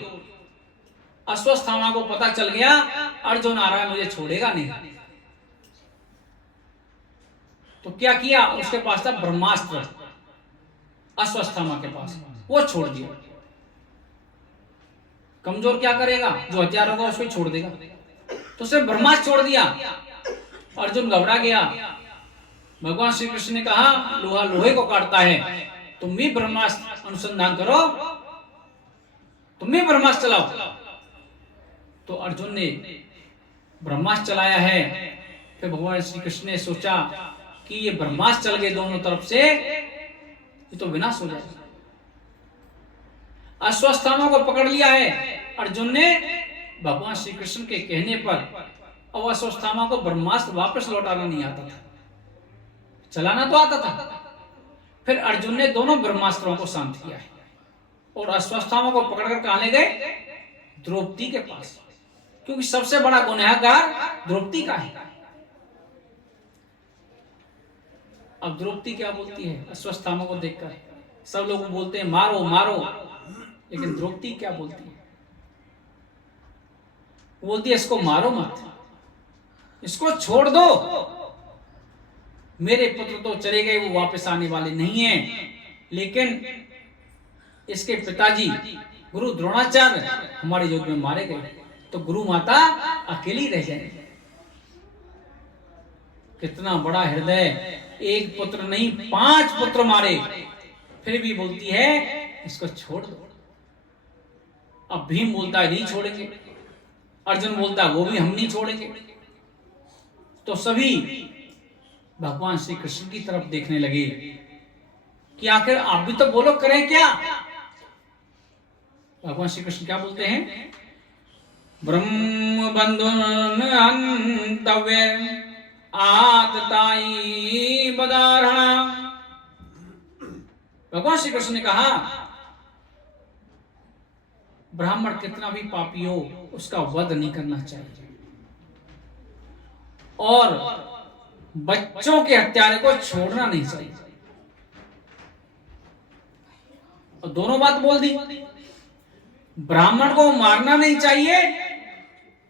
अश्वत्थामा को पता चल गया अर्जुन आ रहा है, मुझे छोड़ेगा नहीं। तो क्या किया? उसके पास था ब्रह्मास्त्र, अश्वत्थामा के पास, वो छोड़ दिया। कमजोर क्या करेगा? जो हथियार होगा उसको छोड़ देगा। तो उसने ब्रह्मास्त्र छोड़ दिया। अर्जुन घबरा गया। भगवान श्री कृष्ण ने कहा, लोहा लोहे को काटता है, तुम भी ब्रह्मास्त्र अनुसंधान करो, तुम भी ब्रह्मास्त्र चलाओ। तो अर्जुन ने ब्रह्मास्त्र चलाया है। फिर भगवान श्री कृष्ण ने सोचा कि ये ब्रह्मास्त्र चल गए दोनों तरफ से, ये तो विनाश हो जाएगा। अश्वत्थामा को पकड़ लिया है अर्जुन ने भगवान श्री कृष्ण के कहने पर। और अश्वत्थामा को ब्रह्मास्त्र वापस लौटाना नहीं आता था, चलाना तो आता था। फिर अर्जुन ने दोनों ब्रह्मास्त्रों को शांत किया है और अश्वत्थामा को पकड़कर कहां ले गए? द्रौपदी के पास, क्योंकि सबसे बड़ा गुनहगार द्रौपदी का है। अब द्रौपदी क्या बोलती है अश्वत्थामा को देखकर? सब लोग बोलते हैं मारो मारो, लेकिन द्रौपदी क्या बोलती है? बोलती है इसको मारो मत, इसको छोड़ दो। मेरे पुत्र तो चले गए, वो वापस आने वाले नहीं हैं, लेकिन इसके पिताजी गुरु द्रोणाचार्य हमारे युद्ध में मारे गए, तो गुरु माता अकेली रह जाएगी। कितना बड़ा हृदय! एक पुत्र नहीं 5 पुत्र मारे, फिर भी बोलती है इसको छोड़ दो। अब भीम बोलता है नहीं छोड़ेंगे, अर्जुन बोलता है वो भी हम नहीं छोड़ेंगे। तो सभी भगवान श्री कृष्ण की तरफ देखने लगे कि आखिर आप भी तो बोलो, करें क्या? भगवान श्री कृष्ण क्या बोलते हैं? ब्रह्म बंधुन हन्तव्य आतताई बदारणा। भगवान श्री कृष्ण ने कहा, ब्राह्मण कितना भी पापी हो उसका वध नहीं करना चाहिए, और बच्चों के हत्यारे को छोड़ना नहीं चाहिए। और दोनों बात बोल दी, ब्राह्मण को मारना नहीं चाहिए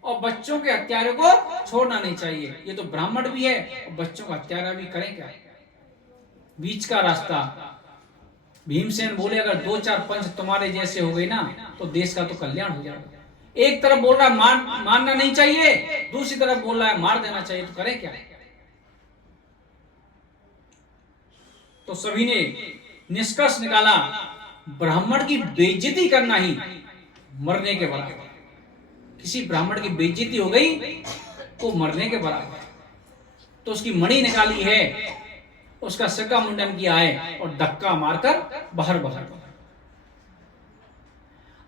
और बच्चों के हत्यारे को छोड़ना नहीं चाहिए। ये तो ब्राह्मण भी है और बच्चों का हत्यारा भी, करें क्या? बीच का रास्ता। भीमसेन बोले अगर 2-4 पंच तुम्हारे जैसे हो गए ना तो देश का तो कल्याण हो जाएगा। एक तरफ बोल रहा है मारना नहीं चाहिए, दूसरी तरफ बोल रहा है मार देना चाहिए, तो करें क्या? तो सभी ने निष्कर्ष निकाला, ब्राह्मण की बेइज्जती करना ही मरने के बराबर। किसी ब्राह्मण की बेइज्जती हो गई तो मरने के बराबर। तो उसकी मणि निकाली है, उसका सिर का मुंडन किया है और धक्का मारकर बाहर बाहर।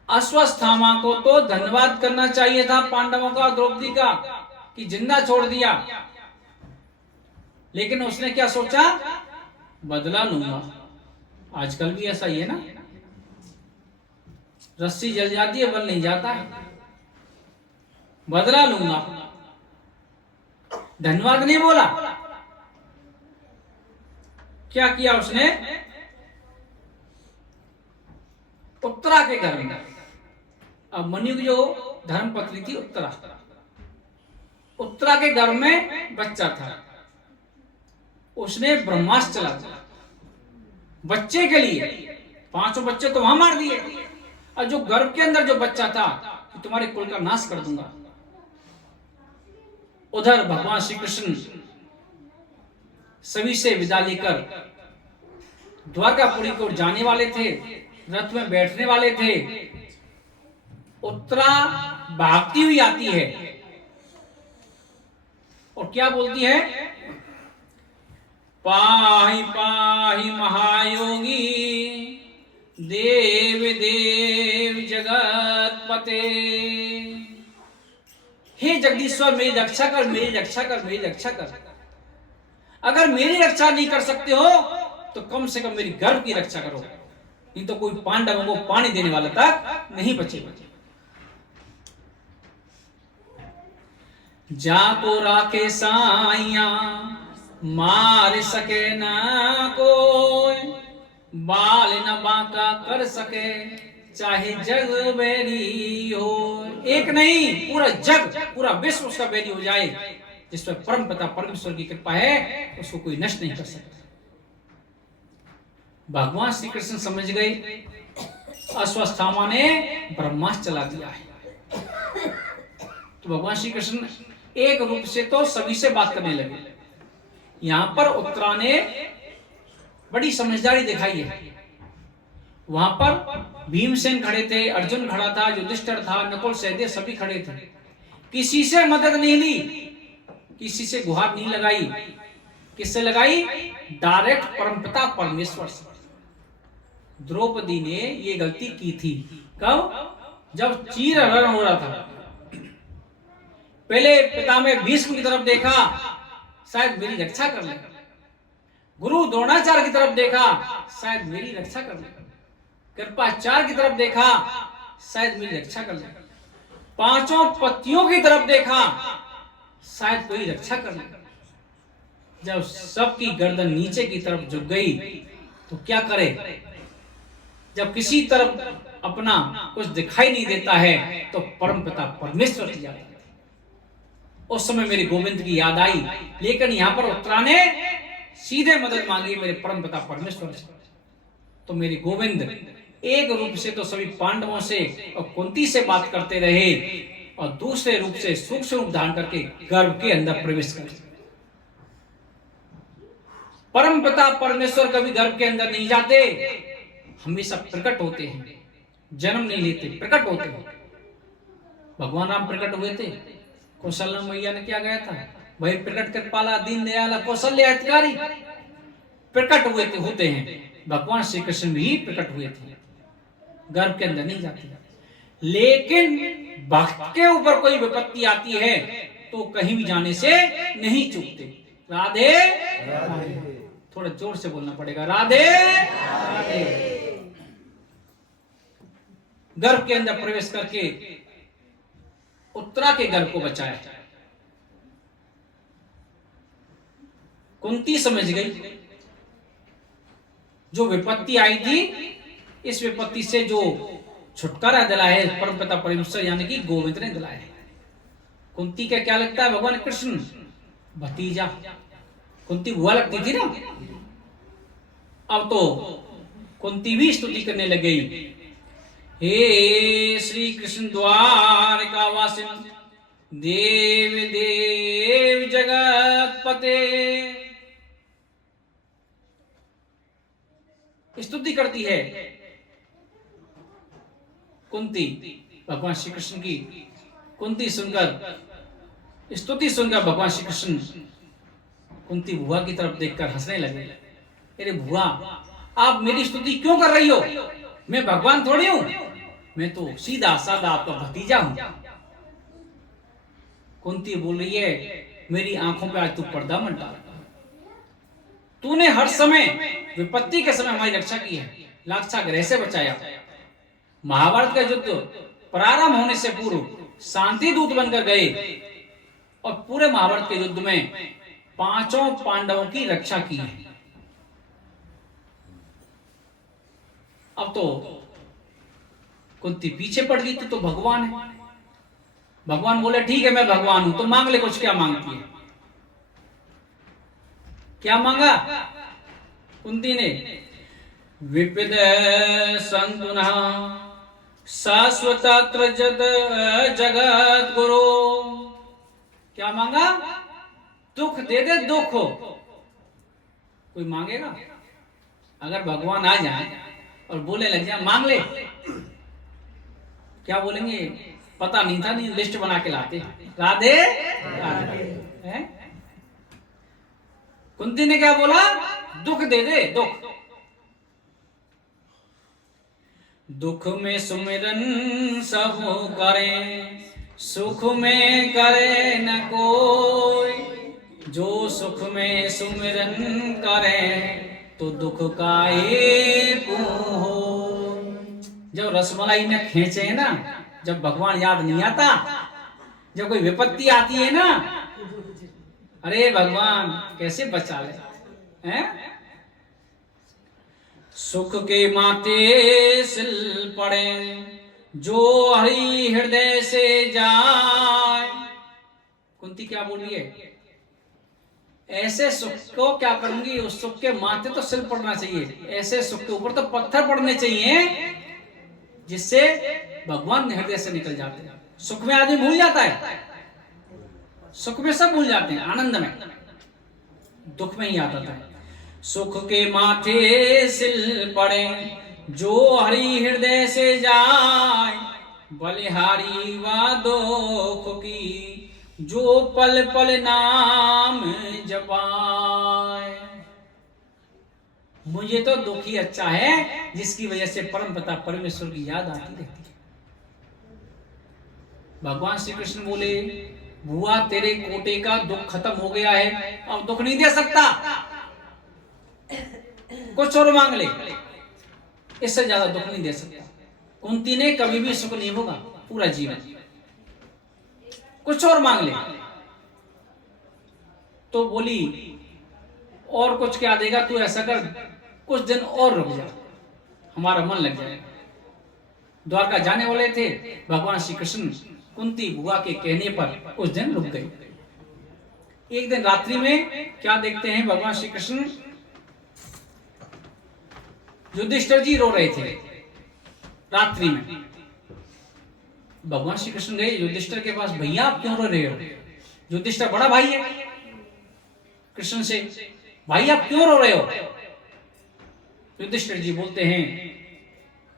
अश्वत्थामा को तो धन्यवाद करना चाहिए था पांडवों का, द्रौपदी का, कि जिंदा छोड़ दिया, लेकिन उसने क्या सोचा? बदला लूंगा। आजकल भी ऐसा ही है ना, रस्सी जल जाती है, बल नहीं जाता है। बदला लूंगा, धन्यवाद नहीं बोला। क्या किया उसने? उत्तरा के घर में, अब मनु की जो धर्मपत्नी थी उत्तरा, उत्तरा के घर में बच्चा था, उसने ब्रह्मास्त्र चला दिया बच्चे के लिए। 5 बच्चे तो वहां मार दिए, और जो गर्भ के अंदर जो बच्चा था कि तुम्हारे कुल का नाश कर दूंगा। उधर भगवान श्री कृष्ण सभी से विदा लेकर द्वारकापुरी को जाने वाले थे, रथ में बैठने वाले थे। उत्तरा भागती हुई आती है और क्या बोलती है? पाहि पाहि महायोगी देव देव जगतपते। जगदीश्वर मेरी रक्षा कर, मेरी रक्षा कर, मेरी रक्षा कर। अगर मेरी रक्षा नहीं कर सकते हो तो कम से कम मेरी गर्भ की रक्षा करो, नहीं तो कोई पांडवों को पानी देने वाला तक नहीं बचेगा। जाको राखे साइया मार सके ना कोई, बाल न बांका कर सके चाहे जग बैरी हो। एक नहीं, पूरा जग, पूरा विश्व उसका बैरी हो जाए, जिस पर परम पिता परमेश्वर की कृपा है उसको कोई नष्ट नहीं कर सकता। भगवान श्री कृष्ण समझ गए अश्वत्थामा ने ब्रह्मास्त्र चला दिया है। तो भगवान श्री कृष्ण एक रूप से तो सभी से बात करने लगे। यहां पर उत्तरा ने बड़ी समझदारी दिखाई है। वहां पर भीमसेन खड़े थे, अर्जुन खड़ा था, युधिष्ठिर था, नकुल सहदेव सभी खड़े थे। किसी से मदद नहीं ली, किसी से गुहार नहीं लगाई। किससे लगाई? डायरेक्ट परमपिता परमेश्वर से। द्रौपदी ने ये गलती की थी। कब? जब चीरहरण हो रहा था। पहले पिता में भीष्म की तरफ देखा, शायद मेरी रक्षा कर ले। गुरु द्रोणाचार्य की तरफ देखा, शायद मेरी रक्षा कर ले। कृपाचार्य की तरफ देखा, शायद मेरी रक्षा कर ले। पांचों पतियों की तरफ देखा, शायद कोई रक्षा कर ले। जब सबकी गर्दन नीचे की तरफ झुक गई तो क्या करे? जब किसी तरफ अपना कुछ दिखाई नहीं देता है तो परमपिता परमेश्वर की याद आती। उस समय मेरे गोविंद की याद आई, लेकिन यहां पर उत्तरा ने सीधे मदद मांगी मेरे परमपिता परमेश्वर से। तो मेरे गोविंद एक रूप से तो सभी पांडवों से और कुंती से बात करते रहे, और दूसरे रूप से सूक्ष्म रूप धारण करके गर्भ के अंदर प्रवेश करे। परमपिता परमेश्वर कभी गर्भ के अंदर नहीं जाते, हमेशा प्रकट होते हैं, जन्म नहीं लेते, प्रकट होते हैं। भगवान राम प्रकट हुए थे, कौशल्या मैया ने क्या गया था? भाई प्रकट कर पाला दीन दयाला कौशल्या हितकारी, प्रकट हुए थे, होते हैं। भगवान श्री कृष्ण भी प्रकट हुए थे, गर्भ के अंदर नहीं जाते। लेकिन भक्त के ऊपर कोई विपत्ति आती है तो कहीं भी जाने से नहीं चूकते। राधे राधे। थोड़ा जोर से बोलना पड़ेगा, राधे राधे। गर्भ के अंदर प्रवेश करके उत्तरा के गर्भ को बचाया। कुंती समझ गई जो विपत्ति आई थी, इस विपत्ति से जो छुटकारा दिलाया है परमपिता परमेश्वर यानी कि गोविंद ने दिलाया है। कुंती का क्या लगता है? भगवान कृष्ण भतीजा। कुंती बुआ लगती थी ना। अब तो कुंती भी स्तुति करने लग गई, हे श्री कृष्ण द्वारका वासिन देव देव जगत पते। स्तुति करती है कुंती भगवान श्री कृष्ण की। कुंती सुनकर, स्तुति सुनकर भगवान श्री कृष्ण कुंती बुआ की तरफ देखकर हंसने लगे। अरे बुआ, आप मेरी स्तुति क्यों कर रही हो? मैं भगवान थोड़ी हूं, मैं तो सीधा साधा आपका भतीजा हूं। कुंती बोल रही है, मेरी आंखों पे आज तू पर्दा मत डाल। तूने हर समय विपत्ति के समय हमारी रक्षा की है, लाक्षागृह से बचाया। महाभारत का युद्ध प्रारंभ होने से पूर्व शांति दूत बनकर गए और पूरे महाभारत के युद्ध में पांचों पांडवों की रक्षा की है। अब तो कुंती पीछे पड़ गई थी, तो भगवान है। भगवान बोले ठीक है मैं भगवान हूं, तो मांग ले कुछ। क्या मांगती है? क्या मांगा कुंती ने? विपिद संतुना शाश्वतत्र जगत गुरु। क्या मांगा? दुख दे दे, दुख हो। कोई मांगेगा? अगर भगवान आ जाए और बोले लग जाए मांग ले, क्या बोलेंगे? पता नहीं था, नहीं लिस्ट बना के लाते। राधे राधे। कुंती ने क्या बोला? दुख दे दे, दुख। दुख में सुमिरन सब करें, सुख में करे न कोई, जो सुख में सुमिरन करे, तो दुख काहे को हो। जब रसमलाई में खींचे है ना, जब भगवान याद नहीं आता, जब कोई विपत्ति आती है ना, अरे भगवान कैसे बचा ले हैं? सुख के माथे सिल पड़े, जो हरि हृदय से जाए। कुंती क्या बोल रही है? ऐसे सुख को क्या करूंगी, उस सुख के माथे तो सिल पड़ना चाहिए, ऐसे सुख के ऊपर तो पत्थर पड़ने चाहिए, जिससे भगवान हृदय से निकल जाते हैं। सुख में आदमी भूल जाता है, सुख में सब भूल जाते हैं, आनंद में, दुख में ही आता है। सुख के माथे सिल पड़े, जो हरि हृदय से जाए, बलिहारी व दुख की, जो पल पल नाम जपाए। मुझे तो दुख ही अच्छा है, जिसकी वजह से परम पिता परमेश्वर की याद आती रहती है। भगवान श्री कृष्ण बोले, बुआ तेरे कोटे का दुख खत्म हो गया है, अब दुख नहीं दे सकता, कुछ और मांग ले, इससे ज्यादा दुख नहीं दे सकता। कुंती ने कभी भी सुख नहीं होगा पूरा जीवन, कुछ और मांग ले। तो बोली और कुछ क्या देगा, तू ऐसा कर कुछ दिन और रुक जा, हमारा मन लग जाएगा। द्वारका जाने वाले थे, भगवान श्री कृष्ण कुंती बुआ के कहने पर उस दिन रुक गए। एक दिन रात्रि में क्या देखते हैं, भगवान श्री कृष्ण, युधिष्ठिर जी रो रहे थे रात्रि में। भगवान श्री कृष्ण गए युधिष्ठिर के पास, भैया आप क्यों रो रहे हो? युधिष्ठिर बड़ा भाई है कृष्ण से, भाई आप क्यों रो रहे हो? युधिष्ठिर जी बोलते हैं,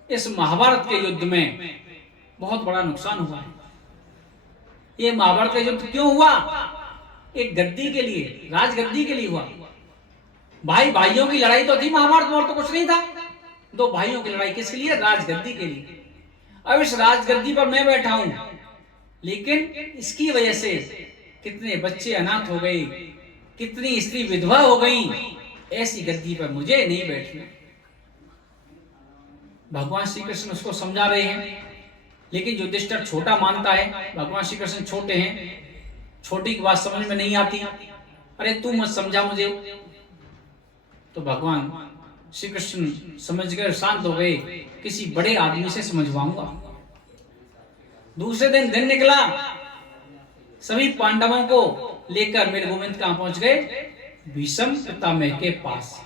इस महाभारत के युद्ध में बहुत बड़ा नुकसान हुआ है। ये महाभारत का युद्ध क्यों हुआ? एक गद्दी के लिए, राजगद्दी के लिए हुआ। भाई भाइयों की लड़ाई तो थी महाभारत में, और तो कुछ नहीं था। दो भाइयों की लड़ाई किसके लिए? राजगद्दी के लिए। अब इस राजगद्दी पर मैं बैठा हूं, लेकिन इसकी वजह से कितने बच्चे अनाथ हो गए, कितनी स्त्री विधवा हो गई। ऐसी गद्दी पर मुझे नहीं बैठना। भगवान श्री कृष्ण उसको समझा रहे हैं, लेकिन युधिष्ठिर छोटा मानता है। भगवान श्री कृष्ण छोटे हैं, छोटी की बात समझ में नहीं आती। अरे तू मत समझा मुझे। तो भगवान श्री कृष्ण समझ गए, शांत हो गए, किसी बड़े आदमी से समझवाऊंगा। दूसरे दिन निकला, सभी पांडवों को लेकर मेरे गोविंद कहां पहुंच गए? भीष्म पितामह के पास,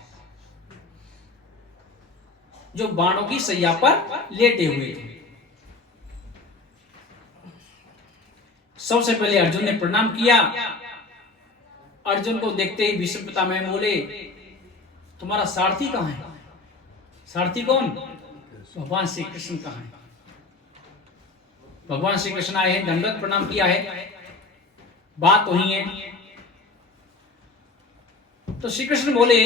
जो बाणों की सैया पर लेटे हुए थे। सबसे पहले अर्जुन ने प्रणाम किया। अर्जुन को देखते ही भीष्म पितामह बोले, तुम्हारा सारथी कहां है? सारथी कौन? भगवान श्री कृष्ण कहां है? भगवान श्री कृष्ण आए हैं, दंडवत प्रणाम किया है, बात हुई है। तो श्री कृष्ण बोले,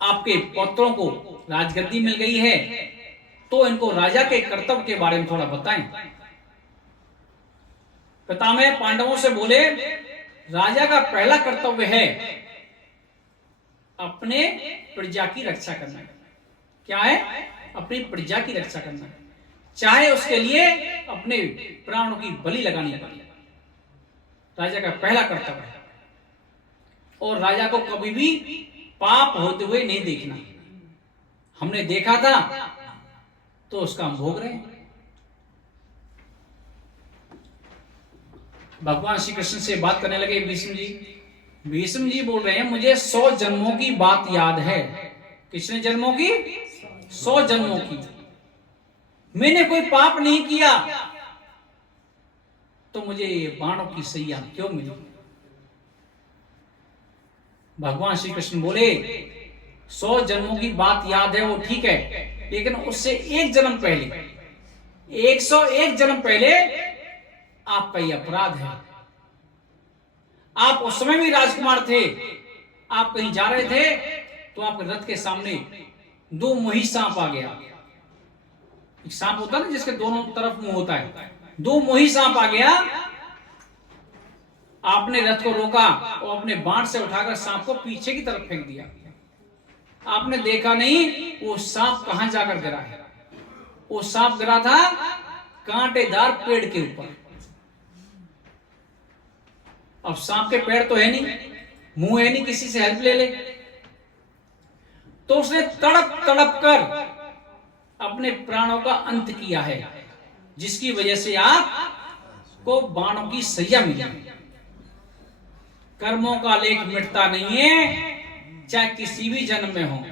आपके पुत्रों को राजगद्दी मिल गई है, तो इनको राजा के कर्तव्य के बारे में थोड़ा बताएं। पितामह पांडवों से बोले, राजा का पहला कर्तव्य है अपने प्रजा की रक्षा करना। क्या है? अपनी प्रजा की रक्षा करना, चाहे उसके लिए अपने प्राणों की बलि लगानी पड़े। राजा का पहला कर्तव्य है। और राजा को कभी भी पाप होते हुए नहीं देखना। हमने देखा था तो उसका हम भोग रहे हैं। भगवान श्री कृष्ण से बात करने लगे भीष्म जी। भीष्म जी बोल रहे हैं, मुझे 100 जन्मों की बात याद है। कितने जन्मों की? 100 जन्मों की। मैंने कोई पाप नहीं किया, तो मुझे ये बाणों की सैया क्यों मिली? भगवान श्री कृष्ण बोले, 100 जन्मों की बात याद है, वो ठीक है, लेकिन उससे एक जन्म पहले, 101 जन्म पहले आपका ये अपराध है। आप उस समय भी राजकुमार थे, आप कहीं जा रहे थे तो आपके रथ के सामने 2 मोही सांप आ गया। एक सांप होता है ना जिसके दोनों तरफ मुंह होता है, दो मोही सांप आ गया, आपने रथ को रोका और अपने बाण से उठाकर सांप को पीछे की तरफ फेंक दिया। आपने देखा नहीं वो सांप कहां जाकर गिरा है। वो सांप गिरा था कांटेदार पेड़ के ऊपर। अब सांप के पैर तो है नहीं, मुंह है नहीं, किसी से हेल्प ले ले। तो उसने तड़प तड़प कर अपने प्राणों का अंत किया है, जिसकी वजह से आपको बाणों की सजा मिली। कर्मों का लेख मिटता नहीं है, चाहे किसी भी जन्म में हो।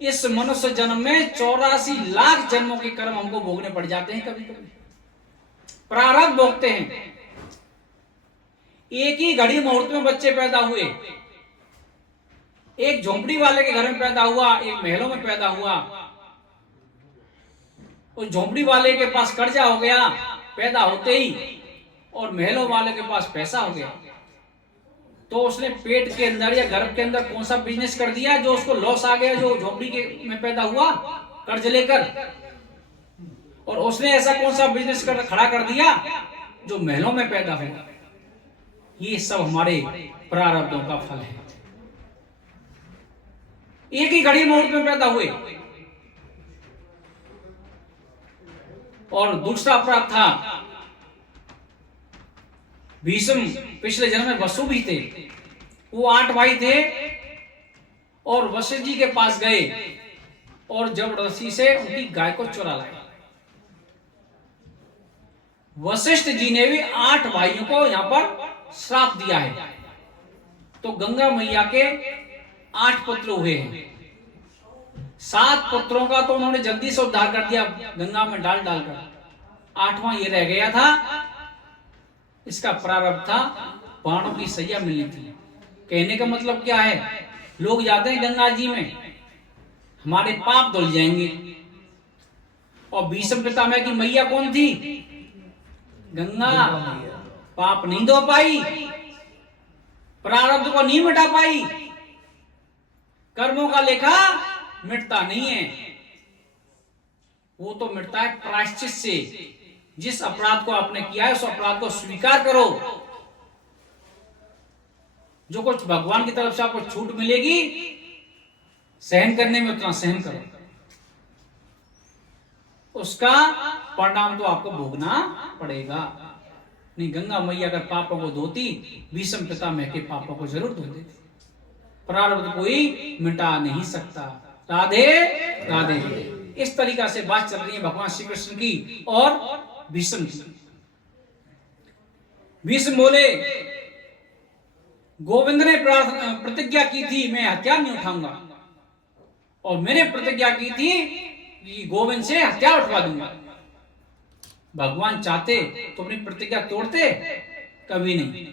इस मनुष्य जन्म में 84 लाख जन्मों के कर्म हमको भोगने पड़ जाते हैं। कभी कभी प्रारब्ध भोगते हैं। एक ही घड़ी मुहूर्त में बच्चे पैदा हुए, एक झोंपड़ी वाले के घर में पैदा हुआ, एक महलों में पैदा हुआ। उस झोंपड़ी वाले के पास कर्जा हो गया पैदा होते ही, और महलों वाले के पास पैसा हो गया। तो उसने पेट के अंदर या गर्भ के अंदर कौन सा बिजनेस कर दिया जो उसको लॉस आ गया, जो झोंपड़ी के में पैदा हुआ कर्ज लेकर। और उसने ऐसा कौन सा बिजनेस खड़ा कर दिया जो महलों में पैदा हुआ। ये सब हमारे प्रारब्धों का फल है। एक ही घड़ी मुहूर्त में पैदा हुए। और दूसरा अपराध था, भीष्म पिछले जन्म में वसु भी थे। वो 8 भाई थे और वशिष्ठ जी के पास गए और जबरदस्ती से उनकी गाय को चुरा लाए। वशिष्ठ जी ने भी 8 भाइयों को यहां पर श्राप दिया है। तो गंगा मैया के 8 पुत्र हुए हैं। 7 पुत्रों का तो उन्होंने जल्दी से उद्धार कर दिया गंगा में डाल डालकर। 8वां ये रह गया था। इसका प्रारब्ध था, बाणों की सजा मिलनी थी। कहने का मतलब क्या है, लोग जाते हैं गंगा जी में, हमारे पाप धुल जाएंगे। और भीष्म पितामह की मैया कौन थी? गंगा। पाप नहीं धो पाई, प्रारब्ध को नहीं मिटा पाई, कर्मों का लेखा मिटता नहीं है। वो तो मिटता है प्रायश्चित से। जिस अपराध को आपने किया है उस अपराध को स्वीकार करो। जो कुछ भगवान की तरफ से आपको छूट मिलेगी सहन करने में, उतना सहन करो। उसका परिणाम तो आपको भोगना पड़ेगा। नहीं, गंगा मैया अगर पापों को धोती, भीष्म पितामह के पापों को जरूर धो देती। प्रारब्ध कोई मिटा नहीं सकता। राधे राधे। इस तरीका से बात चल रही है भगवान श्री कृष्ण की और भीष्म की। भीष्म बोले, गोविंद ने प्रतिज्ञा की थी मैं हथियार नहीं उठाऊंगा, और मैंने प्रतिज्ञा की थी कि गोविंद से हथियार उठवा दूंगा। भगवान चाहते तो अपनी प्रतिज्ञा तोड़ते? कभी नहीं।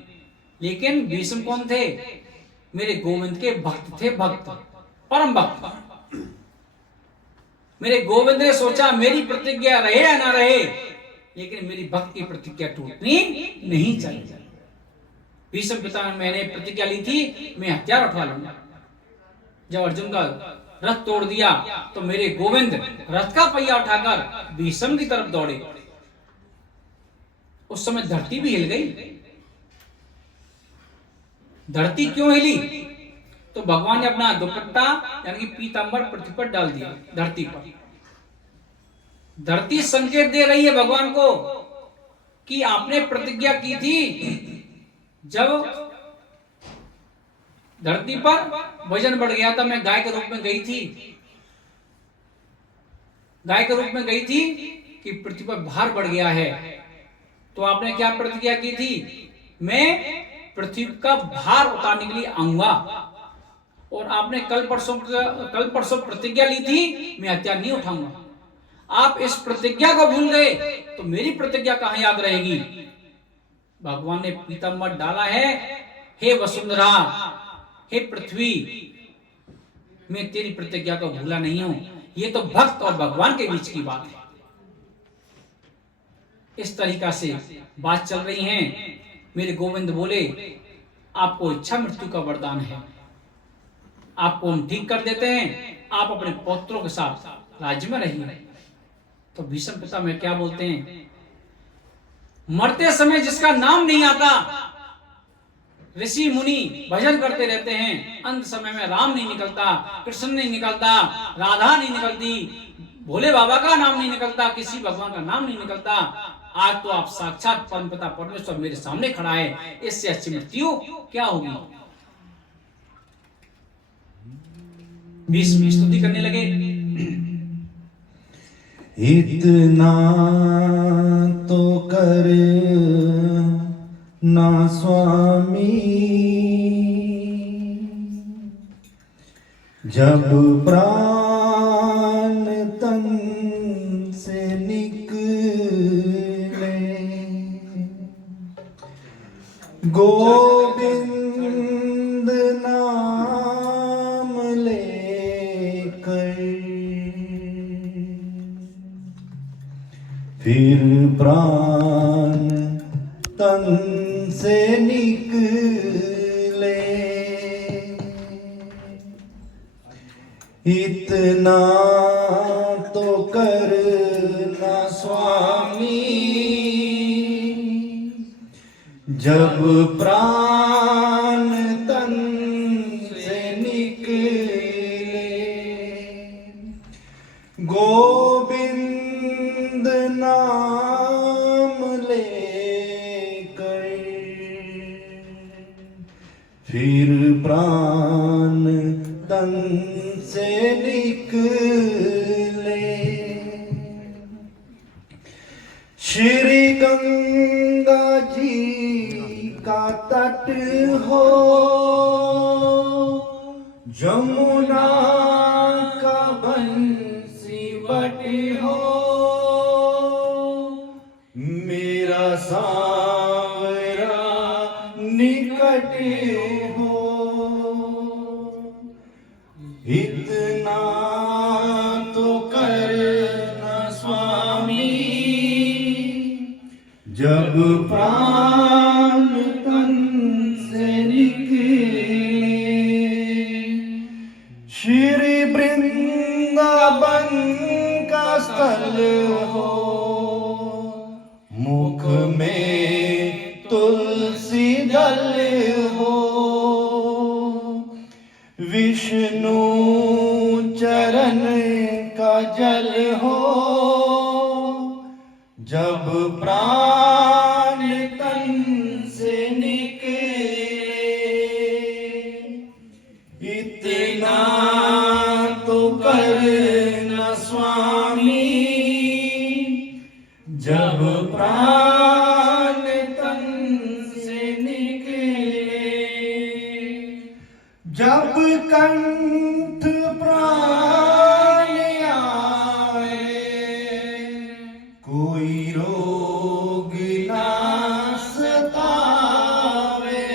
लेकिन भीष्म कौन थे? मेरे गोविंद के भक्त थे, भक्त, परम भक्त। मेरे गोविंद ने सोचा मेरी प्रतिज्ञा रहे या ना रहे, लेकिन मेरी भक्त की प्रतिज्ञा टूटनी नहीं चाहिए। भीष्म पितामह मैंने प्रतिज्ञा ली थी मैं हथियार उठवा लूंगा। जब अर्जुन का रथ तोड़ दिया तो मेरे गोविंद रथ का पहिया उठाकर भीष्म की तरफ दौड़े। उस समय धरती भी हिल गई। धरती क्यों हिली? तो भगवान ने अपना दुपट्टा यानी कि पीतांबर पृथ्वी पर डाल दिया, धरती पर। धरती संकेत दे रही है भगवान को कि आपने प्रतिज्ञा की थी। जब धरती पर वजन बढ़ गया था, मैं गाय के रूप में गई थी, गाय के रूप में गई थी कि पृथ्वी पर भार बढ़ गया है, तो आपने क्या प्रतिज्ञा की थी? मैं पृथ्वी का भार उतारने के लिए आऊंगा। और आपने कल परसों प्रतिज्ञा ली थी मैं हथियार नहीं उठाऊंगा। आप इस प्रतिज्ञा को भूल गए तो मेरी प्रतिज्ञा कहां याद रहेगी? भगवान ने पीतांबर डाला है, हे वसुंधरा, हे पृथ्वी, मैं तेरी प्रतिज्ञा को भूला नहीं हूं। ये तो भक्त और भगवान के बीच की बात है। इस तरीका से बात चल रही है। मेरे गोविंद बोले, आपको इच्छा मृत्यु का वरदान है, आपको हम ठीक कर देते हैं, आप अपने पौत्रों के साथ राज्य में रहिए। तो भीष्म पितामह क्या बोलते हैं मरते समय जिसका नाम नहीं आता, ऋषि मुनि भजन करते रहते हैं, अंत समय में राम नहीं निकलता, कृष्ण नहीं निकलता, राधा नहीं निकलती, भोले बाबा का नाम नहीं निकलता, किसी भगवान का नाम नहीं निकलता। आज तो आप साक्षात परमपिता परमेश्वर मेरे सामने खड़ा है, इससे अच्छी मृत्यु क्या होगी। भीष्म स्तुति करने लगे। इतना तो कर ना स्वामी, जब प्राण तन से निकले, गोविंद नाम लेकर, फिर प्राण तन से निकले, इतना तो करना स्वामी, जब प्राण तन से निकले, गोविंद नाम लेकर, फिर प्राण तन से निकले। श्री गंगा जी का तट हो, जमुना का बंसी बट हो, मेरा सांवरा निकट हो, इतना तो करना स्वामी, जब प्राण तन से निकले। श्री वृंदावन का स्थल हो, मुख में तुलसी दल हो, विष्णु चरण का जल हो, जब प्राण तन से निकले, इतना तो करना स्वामी, जब प्राण तन से निकले। जब कंठ प्राण आए, कोई रोग ना सतावे,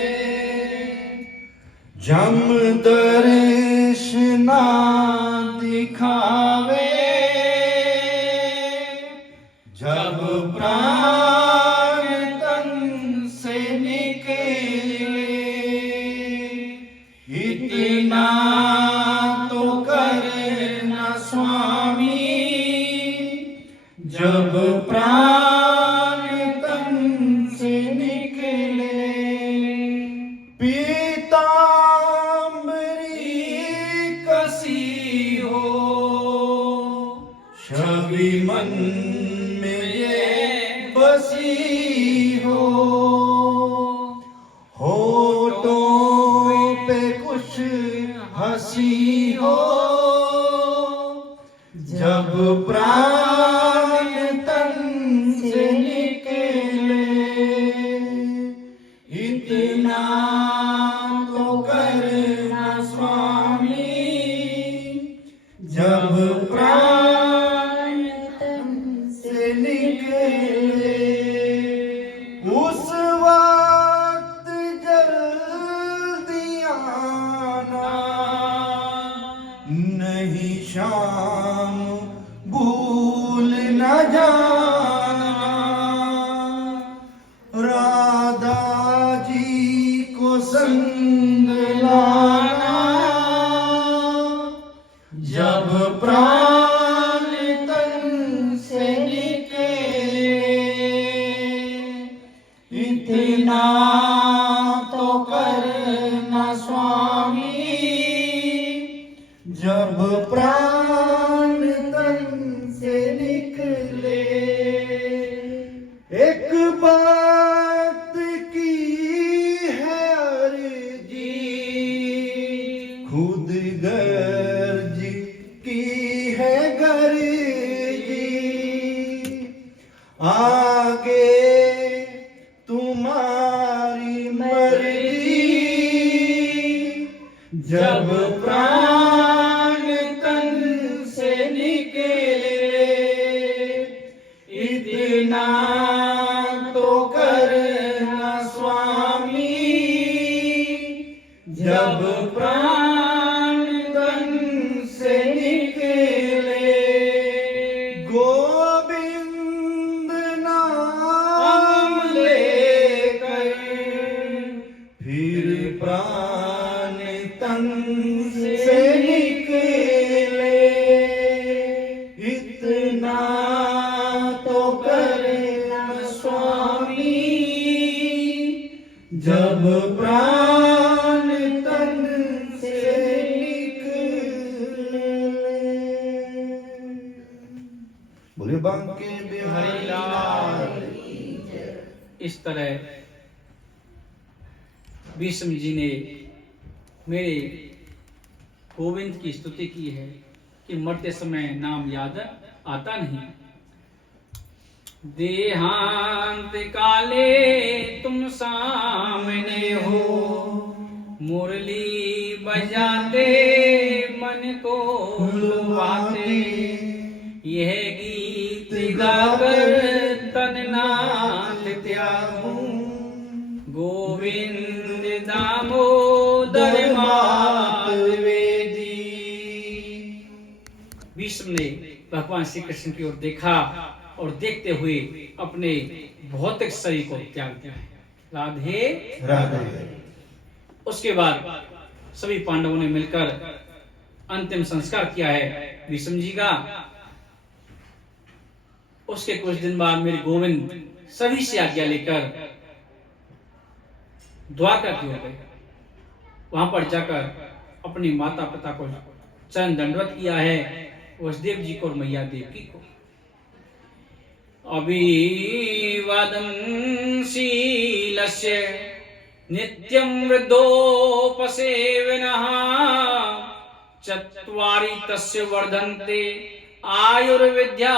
जम दर्श ना दिखावे, जब प्राण तन से निकले, इतना तो करना स्वामी, जब प्राण तन से निकले। पीतांबरी कसी हो, छवि मन में ये बसी हो, होठों पे कुछ हंसी हो, जब प्राण तन से निकले, इतना तो करना स्वामी, जब प्राण तन से निकले। उस वक्त जल्दी आना, नहीं शाम भूल न जाना, राधा जी को संग लाना, जब प्राण तन से निकले, प्राण तन से निकले, एक बात की है अर्जी, खुद गर्ज की है गर्जी, आगे तुम्हारी मर्जी, जब प्राण तन से निकले, इतना तो करना स्वामी, जब प्राण तन से निकले, गोविंद नाम लेकर फिर प्राण तन से निकले, इतना तो करना स्वामी, जब प्राण तन से निकले। बोले बांके बिहारी लाल। इस तरह भीष्म जी ने मेरे गोविंद की स्तुति की है कि मरते समय नाम याद आता नहीं। देहांत काले तुम सामने हो, मुरली बजाते मन को लुभाते, यह गीत गाकर तन नाथ त्यागूं, गोविंद दामोदर मातवेदी। भीष्म ने भगवान श्री कृष्ण की ओर देखा और देखते हुए अपने भौतिक शरीर को त्याग दिया। राधे राधे। उसके बाद सभी पांडवों ने मिलकर अंतिम संस्कार किया है भीष्म जी का। उसके कुछ दिन बाद मेरे गोविंद सभी से आज्ञा लेकर द्वारका की ओर गए। वहां पर जाकर अपनी माता पिता को चरण दंडवत किया है, वसुदेव जी को और मैया देवकी को। अभिवादनशीलस्य नित्यं वृद्धोपसेविनः, चत्वारि तस्य वर्धन्ते आयुर्विद्या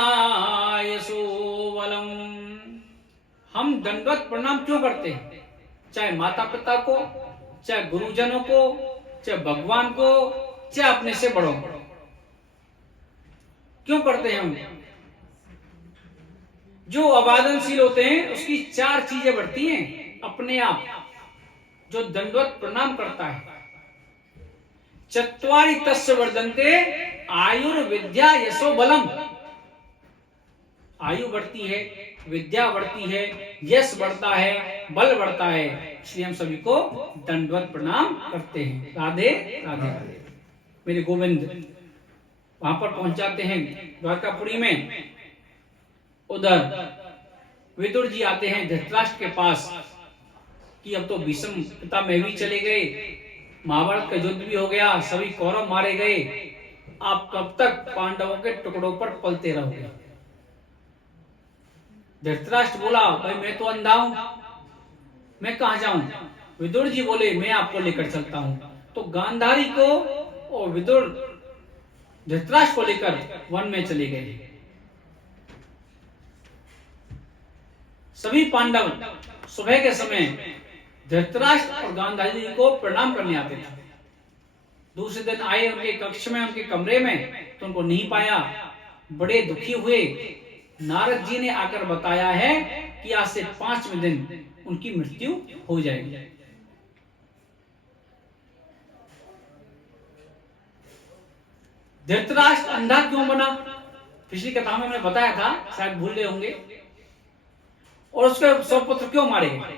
यशोबलम्। हम दंडवत प्रणाम क्यों करते हैं? चाहे माता पिता को, चाहे गुरुजनों को, चाहे भगवान को, चाहे अपने से बड़ों को। क्यों करते हैं हम? जो अवादनशील होते हैं उसकी चार चीजें बढ़ती हैं अपने आप। जो दंडवत प्रणाम करता है, चत्वारि तस्य वर्धन्ते आयुर्विद्या यशो बलम। आयु बढ़ती है, विद्या बढ़ती है, यश बढ़ता है, बल बढ़ता है। इसलिए हम सभी को दंडवत प्रणाम करते हैं। राधे राधे। मेरे गोविंद वहां पर पहुंच जाते हैं द्वारकापुरी में। उधर विदुर जी आते हैं धृतराष्ट्र के पास कि अब तो भीष्म पितामह भी चले गए, महाभारत का युद्ध भी हो गया, सभी कौरव मारे गए, आप कब तक पांडवों के टुकड़ों पर पलते रहोगे? धृतराष्ट्र बोला, भाई मैं तो अंधा हूं, मैं कहां जाऊं? विदुर जी बोले, मैं आपको लेकर चलता हूं। तो गांधारी को और विदुर धृतराष्ट्र को लेकर वन में चले गए। सभी पांडव सुबह के समय धृतराष्ट्र और गांधारी जी को प्रणाम करने आते थे। दूसरे दिन आए उनके कक्ष में, उनके कमरे में, तो उनको नहीं पाया, बड़े दुखी हुए। नारद जी ने आकर बताया है कि आज से 5वें दिन उनकी मृत्यु हो जाएगी। धृतराष्ट्र अंधा क्यों बना? पिछली कथा में मैंने बताया था, शायद भूल गए होंगे। और उसके 100 पुत्र क्यों मारे गए?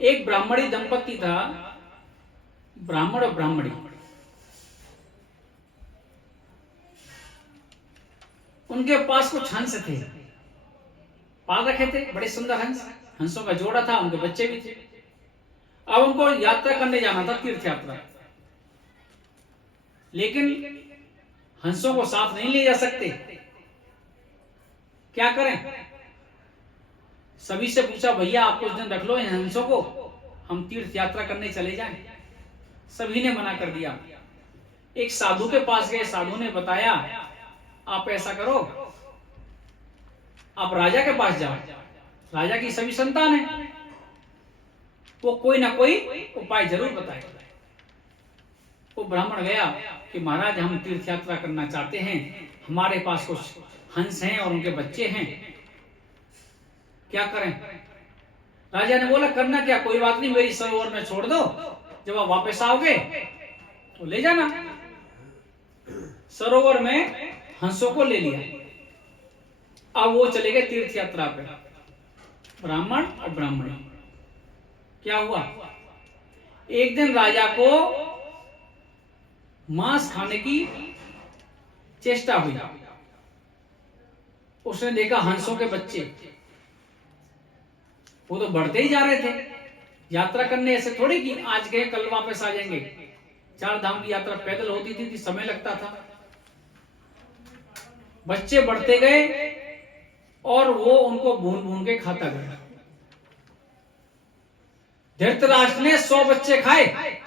एक ब्राह्मणी दंपति था, ब्राह्मण और ब्राह्मणी। उनके पास कुछ हंस थे, पाल रखे थे, बड़े सुंदर हंस। हंसों का जोड़ा था, उनके बच्चे भी थे। अब उनको यात्रा करने जाना था, तीर्थ यात्रा। लेकिन हंसों को साथ नहीं ले जा सकते, क्या करें? सभी से पूछा, भैया आप कुछ दिन रख लो इन हंसों को, हम तीर्थ यात्रा करने चले जाएं। सभी ने मना कर दिया। एक साधु के पास गए, साधु ने बताया, आप ऐसा करो, आप राजा के पास जाओ, राजा की सभी संतान है, वो कोई ना कोई उपाय जरूर बताएगा। वो ब्राह्मण गया कि महाराज हम तीर्थ यात्रा करना चाहते हैं, हमारे पास कुछ हंस हैं और उनके बच्चे हैं, क्या करें? राजा ने बोला, करना क्या, कोई बात नहीं, मेरी सरोवर में छोड़ दो, जब आप वापस आओगे तो ले जाना। सरोवर में हंसों को ले लिया। अब वो चले गए तीर्थ यात्रा पे, ब्राह्मण और ब्राह्मणी। क्या हुआ, एक दिन राजा को मांस खाने की चेष्टा हुई। उसने देखा हंसों के बच्चे, वो तो बढ़ते ही जा रहे थे। यात्रा करने ऐसे थोड़ी कि आज गए कल वापस आ जाएंगे। 4 धाम की यात्रा पैदल होती थी, समय लगता था। बच्चे बढ़ते गए और वो उनको भून भून के खाता गया। धृतराष्ट्र ने 100 बच्चे खाए।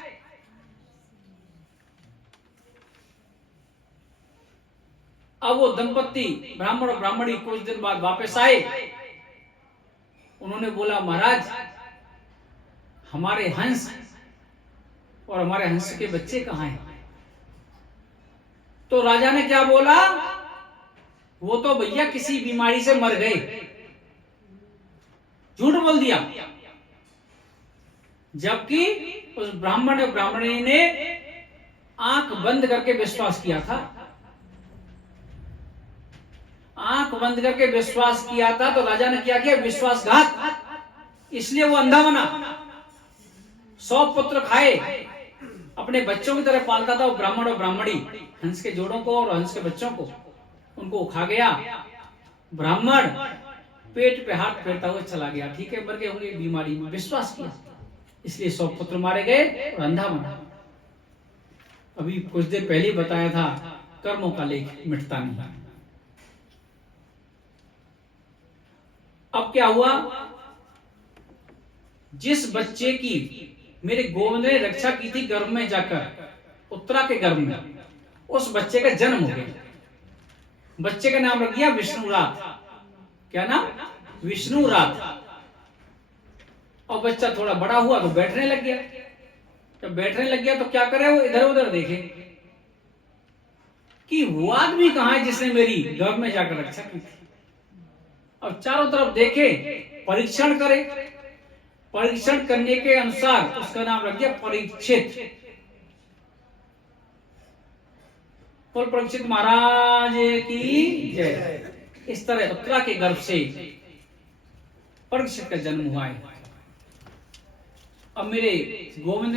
अब वो दंपत्ति ब्राह्मण और ब्राह्मणी कुछ दिन बाद वापस आए। उन्होंने बोला, महाराज हमारे हंस और हमारे हंस के बच्चे कहां हैं? तो राजा ने क्या बोला, वो तो भैया किसी बीमारी से मर गए। झूठ बोल दिया। जबकि उस ब्राह्मण और ब्राह्मणी ने आंख बंद करके विश्वास किया था। आंख बंद करके विश्वास किया था, तो राजा ने क्या किया, विश्वासघात। इसलिए वो अंधा बना। 100 पुत्र खाए, अपने बच्चों की तरह पालता था वो ब्राह्मण और ब्राह्मणी, हंस के जोड़ों को और हंस के बच्चों को, उनको खा गया। ब्राह्मण पेट पे हाथ फेरता हुआ चला गया। ठीक है, मर गए होंगे बीमारी में, विश्वास किया, इसलिए 100 पुत्र मारे गए और अंधा बना। अभी कुछ देर पहले बताया था, कर्मों का लेख मिटता नहीं। अब क्या हुआ, जिस बच्चे की मेरे गोविंद ने रक्षा की थी गर्भ में जाकर, उत्तरा के गर्भ में, उस बच्चे का जन्म हो गया। बच्चे का नाम रख दिया विष्णुरात। क्या नाम? विष्णुरात। और बच्चा थोड़ा बड़ा हुआ तो बैठने लग गया। जब बैठने लग गया तो क्या करे, वो इधर उधर देखे कि वो आदमी कहां है जिसने मेरी गर्भ में जाकर रक्षा की थी। अब चारों तरफ देखे, परीक्षण करे। परीक्षण करने के अनुसार उसका नाम रख दिया परीक्षित। बोल परीक्षित महाराज की जय। इस तरह उत्तरा के गर्भ से परीक्षित का जन्म हुआ है। अब मेरे गोविंद ने